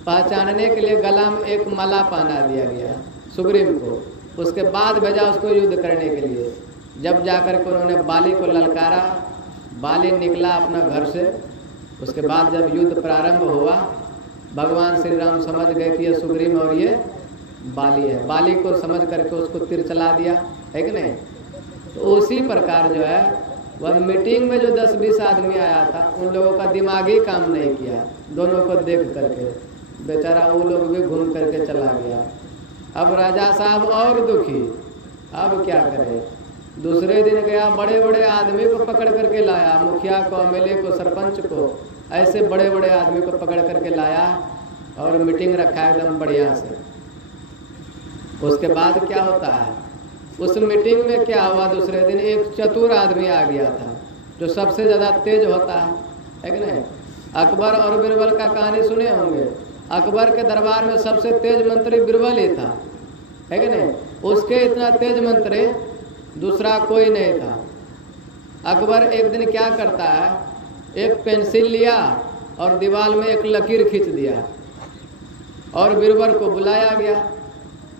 पहचानने के लिए गला में एक माला पहना दिया गया सुग्रीव को। उसके बाद भेजा उसको युद्ध करने के लिए। जब जाकर के उन्होंने बाली को ललकारा, बाली निकला अपना घर से। उसके बाद जब युद्ध प्रारंभ हुआ, भगवान श्री राम समझ गए कि ये सुग्रीव और ये बाली है। बाली को समझ करके उसको तीर चला दिया, है कि नहीं? तो उसी प्रकार जो है वह मीटिंग में जो 10-20 आदमी आया था, उन लोगों का दिमाग ही काम नहीं किया। दोनों को देख करके बेचारा वो लोग भी घूम करके चला गया। अब राजा साहब और दुखी, अब क्या करें? दूसरे दिन गया, बड़े बड़े आदमी को पकड़ करके लाया, मुखिया को, एमएलए को, सरपंच को, ऐसे बड़े बड़े आदमी को पकड़ करके लाया और मीटिंग रखा एकदम बढ़िया से। उसके बाद क्या होता है, उस मीटिंग में क्या हुआ, दूसरे दिन एक चतुर आदमी आ गया था जो सबसे ज़्यादा तेज होता है कि नहीं? अकबर और बीरबल का कहानी सुने होंगे। अकबर के दरबार में सबसे तेज मंत्री बीरबल ही था, है कि नहीं? उसके इतना तेज मंत्री दूसरा कोई नहीं था। अकबर एक दिन क्या करता है, एक पेंसिल लिया और दीवार में एक लकीर खींच दिया और बीरबल को बुलाया गया।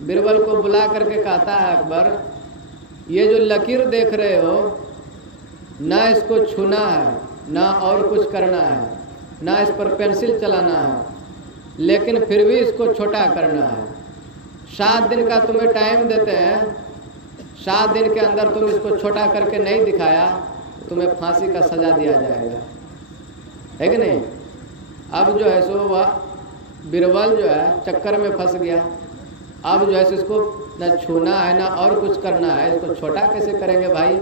बीरबल को बुला करके कहता है, अकबर ये जो लकीर देख रहे हो, ना इसको छूना है, ना और कुछ करना है, ना इस पर पेंसिल चलाना है, लेकिन फिर भी इसको छोटा करना है। 7 दिन का तुम्हें टाइम देते हैं, 7 दिन के अंदर तुम इसको छोटा करके नहीं दिखाया तो तुम्हें फांसी का सजा दिया जाएगा, है कि नहीं? अब जो है सो वह बीरबल जो है चक्कर में फंस गया। अब जो है सो इसको न छूना है ना और कुछ करना है, इसको छोटा कैसे करेंगे भाई?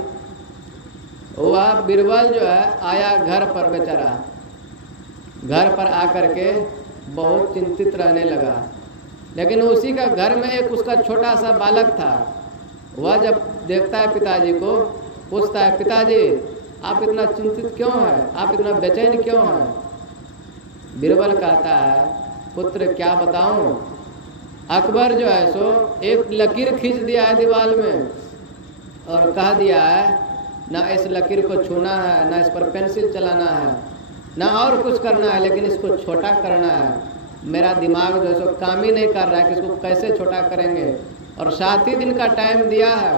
वह बीरबल जो है आया घर पर, बेचारा घर पर आकर के बहुत चिंतित रहने लगा। लेकिन उसी का घर में एक उसका छोटा सा बालक था। वह जब देखता है पिताजी को, पूछता है, पिताजी आप इतना चिंतित क्यों हैं, आप इतना बेचैन क्यों हैं? बीरबल कहता है, पुत्र क्या बताऊं, अकबर जो है सो एक लकीर खींच दिया है दीवार में और कह दिया है ना इस लकीर को छूना है, ना इस पर पेंसिल चलाना है, ना और कुछ करना है, लेकिन इसको छोटा करना है। मेरा दिमाग जो है सो काम ही नहीं कर रहा है कि इसको कैसे छोटा करेंगे, और 7 ही दिन का टाइम दिया है,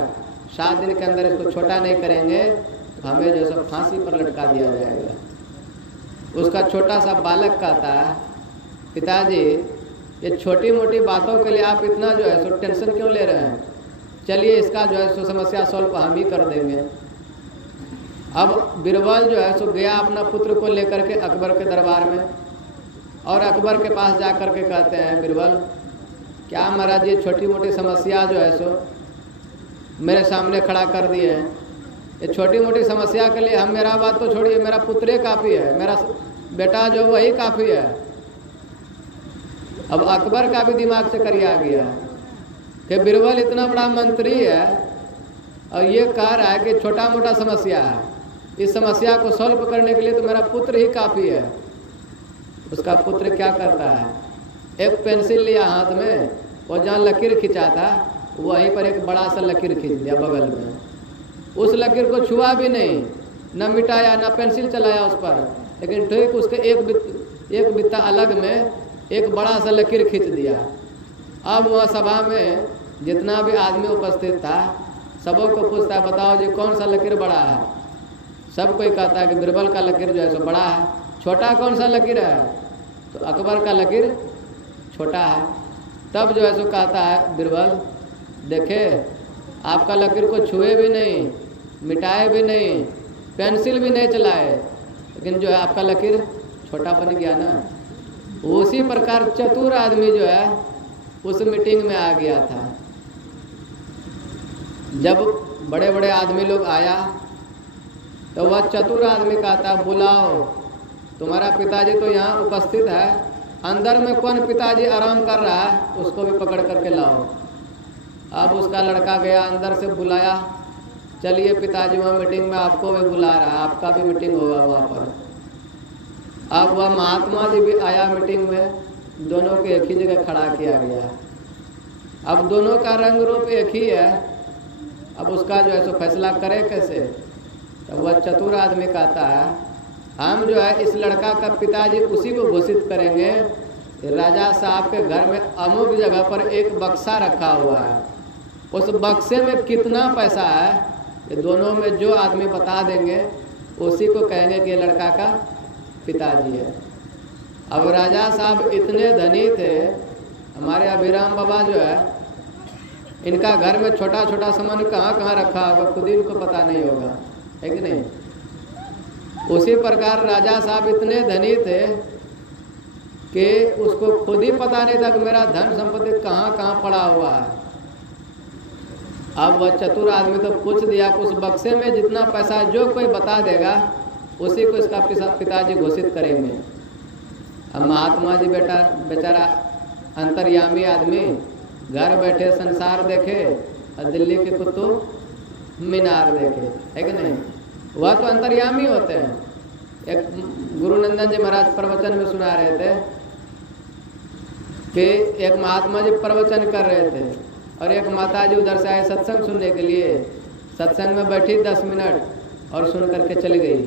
7 दिन के अंदर इसको छोटा नहीं करेंगे तो हमें जो है सो फांसी पर लटका दिया जाएगा। उसका छोटा सा बालक कहता है, पिताजी ये छोटी मोटी बातों के लिए आप इतना जो है सो टेंशन क्यों ले रहे हैं, चलिए इसका जो है सो समस्या सॉल्व हम ही कर देंगे। अब बीरबल जो है सो गया अपना पुत्र को लेकर के अकबर के दरबार में, और अकबर के पास जा कर के कहते हैं, बीरबल क्या महाराज ये छोटी मोटी समस्या जो है सो मेरे सामने खड़ा कर दिए हैं, ये छोटी मोटी समस्या के लिए हम, मेरा बात तो छोड़िए, मेरा पुत्र काफ़ी है, मेरा बेटा जो वही काफ़ी है। अब अकबर का भी दिमाग से करिया गया कि बीरबल इतना बड़ा मंत्री है और ये कह रहा है कि छोटा मोटा समस्या है, इस समस्या को सॉल्व करने के लिए तो मेरा पुत्र ही काफ़ी है। उसका पुत्र क्या करता है, एक पेंसिल लिया हाथ में, और जहाँ लकीर खिंचा था वहीं पर एक बड़ा सा लकीर खींच दिया बगल में, उस लकीर को छुआ भी नहीं, न मिटाया न पेंसिल चलाया उस पर, लेकिन ठीक उसके एक बित्ता अलग में एक बड़ा सा लकीर खींच दिया। अब वह सभा में जितना भी आदमी उपस्थित था सबों को पूछता है, बताओ जी कौन सा लकीर बड़ा है। सब कोई कहता है कि बीरबल का लकीर जो है सो बड़ा है। छोटा कौन सा लकीर है, तो अकबर का लकीर छोटा है। तब जो है सो कहता है बीरबल, देखे आपका लकीर को छुए भी नहीं, मिटाए भी नहीं, पेंसिल भी नहीं चलाए, लेकिन जो है आपका लकीर छोटा बन गया ना। उसी प्रकार चतुर आदमी जो है उस मीटिंग में आ गया था। जब बड़े बड़े आदमी लोग आया तो वह चतुर आदमी कहता, बुलाओ, तुम्हारा पिताजी तो यहाँ उपस्थित है, अंदर में कौन पिताजी आराम कर रहा है उसको भी पकड़ करके लाओ। अब उसका लड़का गया, अंदर से बुलाया, चलिए पिताजी वहाँ मीटिंग में आपको भी बुला रहा है, आपका भी मीटिंग होगा वहाँ पर। अब वह महात्मा जी भी आया मीटिंग में, दोनों को एक ही जगह खड़ा किया गया। अब दोनों का रंग रूप एक ही है, अब उसका जो है सो फैसला करे कैसे। तो वह चतुर आदमी कहता है, हम जो है इस लड़का का पिताजी उसी को घोषित करेंगे, राजा साहब के घर में अमुक जगह पर एक बक्सा रखा हुआ है, उस बक्से में कितना पैसा है ये दोनों में जो आदमी बता देंगे उसी को कहेंगे कि ये लड़का का पिताजी है। अब राजा साहब इतने धनी थे, हमारे अभिराम बाबा जो है इनका घर में छोटा छोटा सामान कहाँ कहाँ रखा होगा खुद ही इनको पता नहीं होगा, है कि नहीं। उसी प्रकार राजा साहब इतने धनी थे कि उसको खुद ही पता नहीं था कि मेरा धन संपत्ति कहाँ कहाँ पड़ा हुआ है। अब वह चतुर आदमी तो पूछ दिया कि उस बक्से में जितना पैसा जो कोई बता देगा उसी को इसका पिताजी घोषित करेंगे। अब महात्मा जी बेचारा अंतर्यामी आदमी घर बैठे संसार देखे और दिल्ली के कुतुब मीनार देखे, है कि नहीं। वह तो अंतर्यामी होते हैं। एक गुरुनंदन जी महाराज प्रवचन में सुना रहे थे कि एक महात्मा जी प्रवचन कर रहे थे और एक माता जी उधर से आए सत्संग सुनने के लिए। सत्संग में बैठी 10 मिनट और सुन करके चली गई।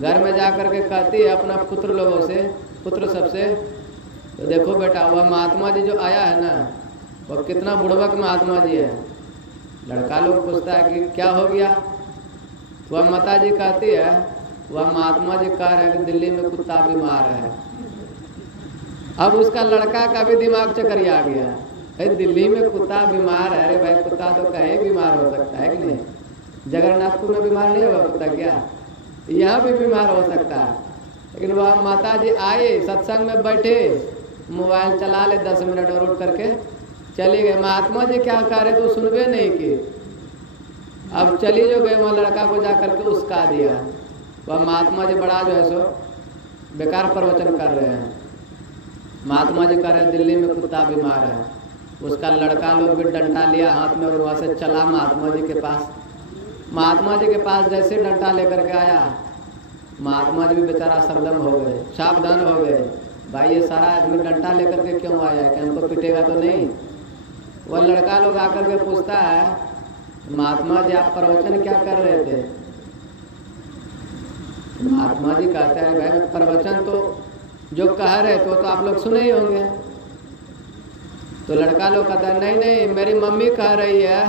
घर में जा कर के कहती है अपना पुत्र लोगों से, पुत्र सबसे, तो देखो बेटा वह महात्मा जी जो आया है ना वह कितना बुड़बक महात्मा जी है। लड़का लोग पूछता है कि क्या हो गया। वह माता जी कहती है वह महात्मा जी कह रहे हैं कि दिल्ली में कुत्ता बीमार है। अब उसका लड़का का भी दिमाग चकरिया आ गया, भाई दिल्ली में कुत्ता बीमार है, अरे भाई कुत्ता तो कहीं बीमार हो सकता है कि नहीं। जगन्नाथपुर में बीमार नहीं होगा कुत्ता क्या, यहाँ भी बीमार हो सकता है। लेकिन वह माता जी आए सत्संग में बैठे, मोबाइल चला ले 10 मिनट और उठ करके चली गए। महात्मा जी क्या कह रहे तो सुनबे नहीं की। अब चली जो गए वहाँ लड़का को जा करके उसका दिया। वह महात्मा जी बड़ा जो है सो बेकार प्रवचन कर रहे हैं। महात्मा जी कह रहे हैं दिल्ली में कुत्ता बीमार है। उसका लड़का लोग भी डंडा लिया हाथ में और वहाँ से चला महात्मा जी के पास। महात्मा जी के पास जैसे डंडा लेकर के आया, महात्मा जी भी बेचारा सरदम हो गए, सावधान हो गए, भाई ये सारा आदमी डंडा लेकर के क्यों आया है, क्या हमको पिटेगा तो नहीं। वह लड़का लोग आकर के पूछता है महात्मा जी आप प्रवचन क्या कर रहे थे। महात्मा जी कहते हैं भाई प्रवचन तो जो कह रहे तो आप लोग सुने ही होंगे। तो लड़का लोग कहता है नहीं नहीं, मेरी मम्मी कह रही है,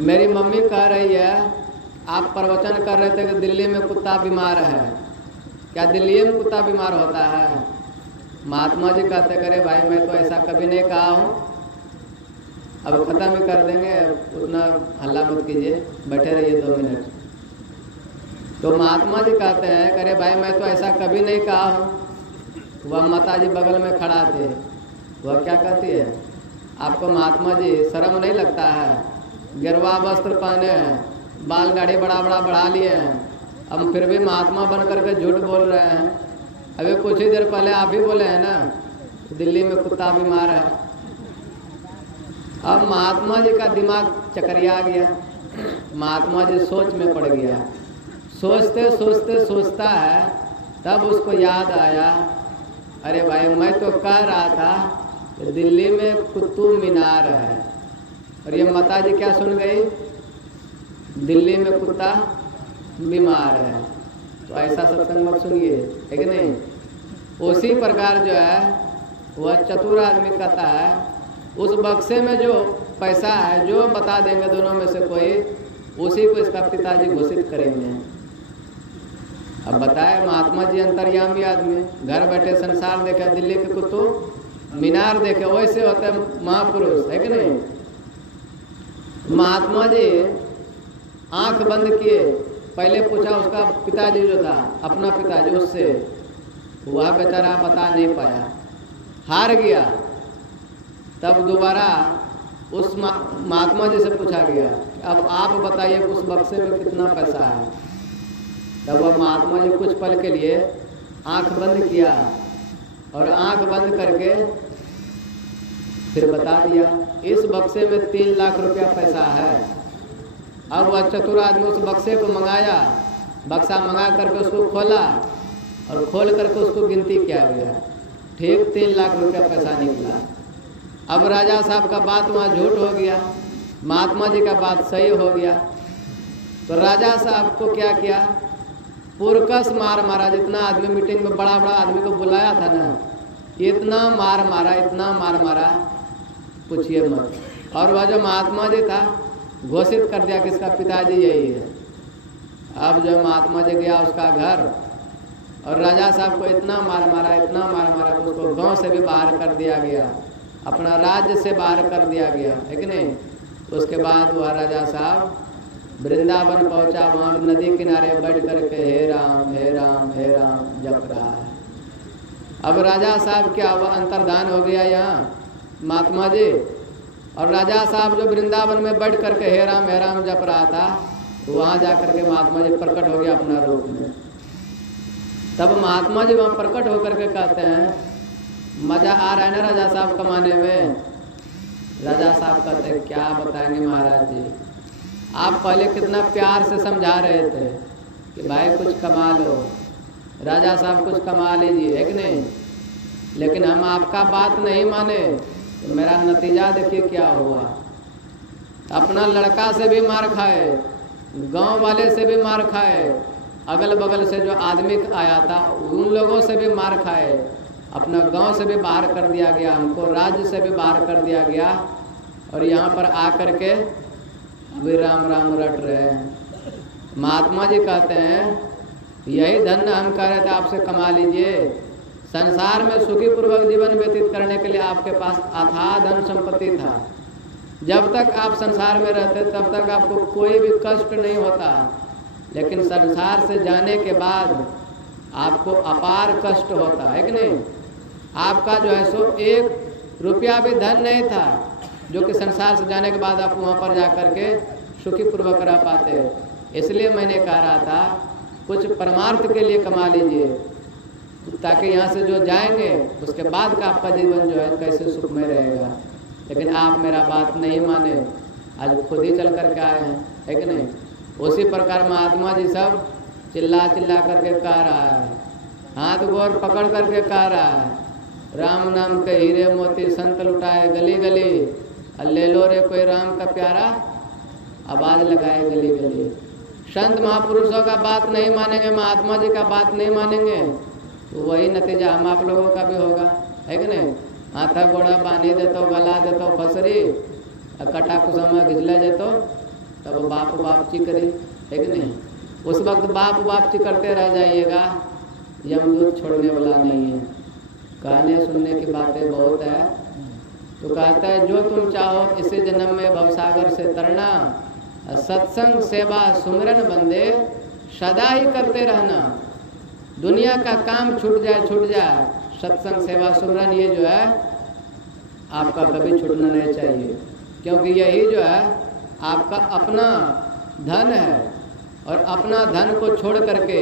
मेरी मम्मी कह रही है आप प्रवचन कर रहे थे कि दिल्ली में कुत्ता बीमार है, क्या दिल्ली में कुत्ता बीमार होता है? महात्मा जी कहते करे भाई मैं तो ऐसा कभी नहीं कहा हूँ। अब खत्म ही कर देंगे, उतना हल्ला मत कीजिए, बैठे रहिए 2 मिनट। तो महात्मा जी कहते हैं करे भाई मैं तो ऐसा कभी नहीं कहा हूँ। वह माता जी बगल में खड़ा थे, वह क्या कहती है, आपको महात्मा जी शर्म नहीं लगता है? गिरवा वस्त्र पहने हैं, बाल दाढ़ी बड़ा बड़ा बढ़ा लिए हैं, अब फिर भी महात्मा बन करके झूठ बोल रहे हैं। अभी कुछ ही देर पहले आप ही बोले हैं ना दिल्ली में कुत्ता बीमार है। अब महात्मा जी का दिमाग चकरिया गया, महात्मा जी सोच में पड़ गया। सोचते सोचते सोचता है, तब उसको याद आया अरे भाई मैं तो कह रहा था कि दिल्ली में कुतुब मीनार है, और ये माता जी क्या सुन गई, दिल्ली में कुत्ता बीमार है। तो ऐसा सत्संग मत सुनिए, है कि नहीं? उसी प्रकार जो है वह चतुर आदमी कहता है उस बक्से में जो पैसा है जो बता देंगे दोनों में से कोई, उसी को इसका पिताजी घोषित करेंगे। अब बताए महात्मा जी अंतर्यामी आदमी, घर बैठे संसार देखे, दिल्ली के कुतुब मीनार देखे, वैसे होते महापुरुष, है कि नहीं? महात्मा जी आंख बंद किए, पहले पूछा उसका पिताजी जो था, अपना पिताजी, उससे, वह बेचारा बता नहीं पाया, हार गया। तब दोबारा उस महात्मा जी से पूछा गया अब आप बताइए उस बक्से में कितना पैसा है। तब वह महात्मा जी कुछ पल के लिए आंख बंद किया और आंख बंद करके फिर बता दिया इस बक्से में 3 लाख रुपया पैसा है। अब वह चतुर आदमी उस बक्से को मंगाया, बक्सा मंगा करके उसको खोला और खोल करके उसको गिनती किया गया, ठीक 3 लाख रुपया पैसा निकला। अब राजा साहब का बात वहाँ झूठ हो गया, महात्मा जी का बात सही हो गया। तो राजा साहब को क्या किया, पुरकस मार मारा। जितना आदमी मीटिंग में बड़ा बड़ा आदमी को बुलाया था ना, इतना मार मारा, इतना मार मारा पूछिए मत। और वह जो महात्मा जी था घोषित कर दिया कि इसका पिताजी यही है। अब जो महात्मा जी गया उसका घर और राजा साहब को इतना मार मारा, इतना मार मारा कि उसको गांव से भी बाहर कर दिया गया, अपना राज्य से बाहर कर दिया गया, है कि नहीं? उसके बाद वह राजा साहब वृंदावन पहुंचा, वहाँ नदी किनारे बैठ करके हे राम हे राम हे राम जप रहा है। अब राजा साहब क्या वह अंतर्धान हो गया यहाँ महात्मा जी, और राजा साहब जो वृंदावन में बैठ करके हे राम जप रहा था, वहाँ जा करके महात्मा जी प्रकट हो गया अपना रूप में। तब महात्मा जी वहाँ प्रकट होकर के कहते हैं मजा आ रहा है ना राजा साहब कमाने में? राजा साहब कहते हैं क्या बताएंगे महाराज जी, आप पहले कितना प्यार से समझा रहे थे कि भाई कुछ कमा लो, राजा साहब कुछ कमा लीजिए, है कि नहीं? लेकिन हम आपका बात नहीं माने तो मेरा नतीजा देखिए क्या हुआ। अपना लड़का से भी मार खाए, गांव वाले से भी मार खाए, अगल बगल से जो आदमी आया था उन लोगों से भी मार खाए, अपना गांव से भी बाहर कर दिया गया, हमको राज्य से भी बाहर कर दिया गया, और यहाँ पर आकर के वे राम राम रट रहे हैं। महात्मा जी कहते हैं यही धन हम कह रहे थे आपसे कमा लीजिए, संसार में सुखी पूर्वक जीवन व्यतीत करने के लिए आपके पास अथाह धन संपत्ति था। जब तक आप संसार में रहते तब तक आपको कोई भी कष्ट नहीं होता, लेकिन संसार से जाने के बाद आपको अपार कष्ट होता है कि नहीं? आपका जो है सो 1 रुपया भी धन नहीं था जो कि संसार से जाने के बाद आप वहाँ पर जा कर के सुखी पूर्वक रह पाते। इसलिए मैंने कह रहा था कुछ परमार्थ के लिए कमा लीजिए, ताकि यहाँ से जो जाएंगे उसके बाद का आपका जीवन जो है कैसे सुखमय रहेगा। लेकिन आप मेरा बात नहीं माने, आज खुद ही चल करके आए हैं, है कि नहीं? उसी प्रकार महात्मा जी सब चिल्ला चिल्ला करके कह रहा है, हाथ गोर पकड़ करके कह रहा है राम नाम के हीरे मोती संत लुटाए गली गली, ले लो रे कोई राम का प्यारा, आवाज लगाए गली गली। संत महापुरुषों का बात नहीं मानेंगे, महात्मा जी का बात नहीं मानेंगे, तो वही नतीजा हम आप लोगों का भी होगा, है कि नहीं। हाथा गोड़ा बांधी देतो, गला देतो फसरी, कटा कुसमा घिचला देतो, तब बाप बापची करी, है कि नहीं। उस वक्त बाप बापची करते रह जाइएगा, यमदूत छोड़ने वाला नहीं है। कहने सुनने की बातें बहुत है। तो कहता है जो तुम चाहो इसी जन्म में भवसागर से तरना, सत्संग सेवा सुमिरन बंदे सदा ही करते रहना। दुनिया का काम छूट जाए, सत्संग सेवा सुमिरन ये जो है आपका कभी छूटना नहीं चाहिए, क्योंकि यही जो है आपका अपना धन है। और अपना धन को छोड़ करके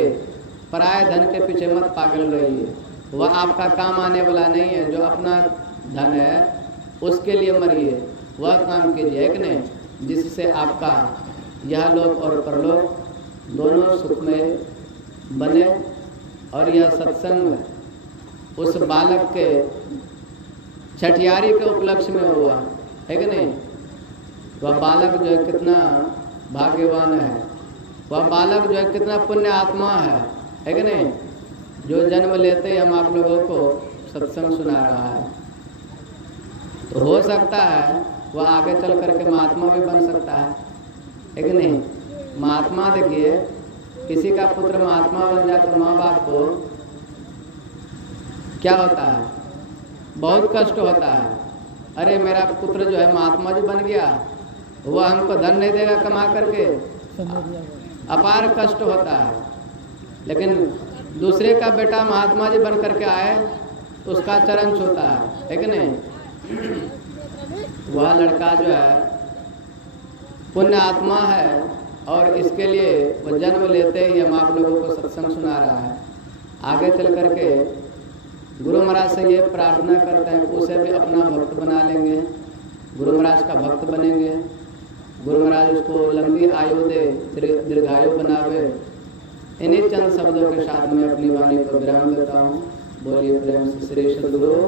पराये धन के पीछे मत पागल रहिए, वह आपका काम आने वाला नहीं है। जो अपना धन है उसके लिए मरिए, वह काम कीजिए, है कि नहीं, जिससे आपका यह लोक और परलोक दोनों सुखमय बने। और यह सत्संग उस बालक के छठियारी के उपलक्ष्य में हुआ, है कि नहीं। वह बालक जो है कितना भाग्यवान है, वह बालक जो है कितना पुण्य आत्मा है कि नहीं, जो जन्म लेते ही हम आप लोगों को सत्संग सुना रहा है। तो हो सकता है वह आगे चल करके महात्मा भी बन सकता है कि नहीं। महात्मा देखिए, किसी का पुत्र महात्मा बन जाए तो माँ बाप को क्या होता है, बहुत कष्ट होता है। अरे मेरा पुत्र जो है महात्मा जी बन गया, वह हमको धन नहीं देगा कमा करके, अपार कष्ट होता है। लेकिन दूसरे का बेटा महात्मा जी बन करके आए तो उसका चरण छूता है कि नहीं। वह लड़का जो है पुण्य आत्मा है, और इसके लिए वह जन्म लेते ही हम आप लोगों को सत्संग सुना रहा है। आगे चल करके गुरु महाराज से ये प्रार्थना करते हैं कि उसे भी अपना भक्त बना लेंगे, गुरु महाराज का भक्त बनेंगे, गुरु महाराज उसको लंबी आयु दे, दीर्घायु बनावे। इन्हीं चंद शब्दों के साथ में अपनी वाणी को विराम देता हूँ। बोलिए प्रेम से श्री सद्गुरु।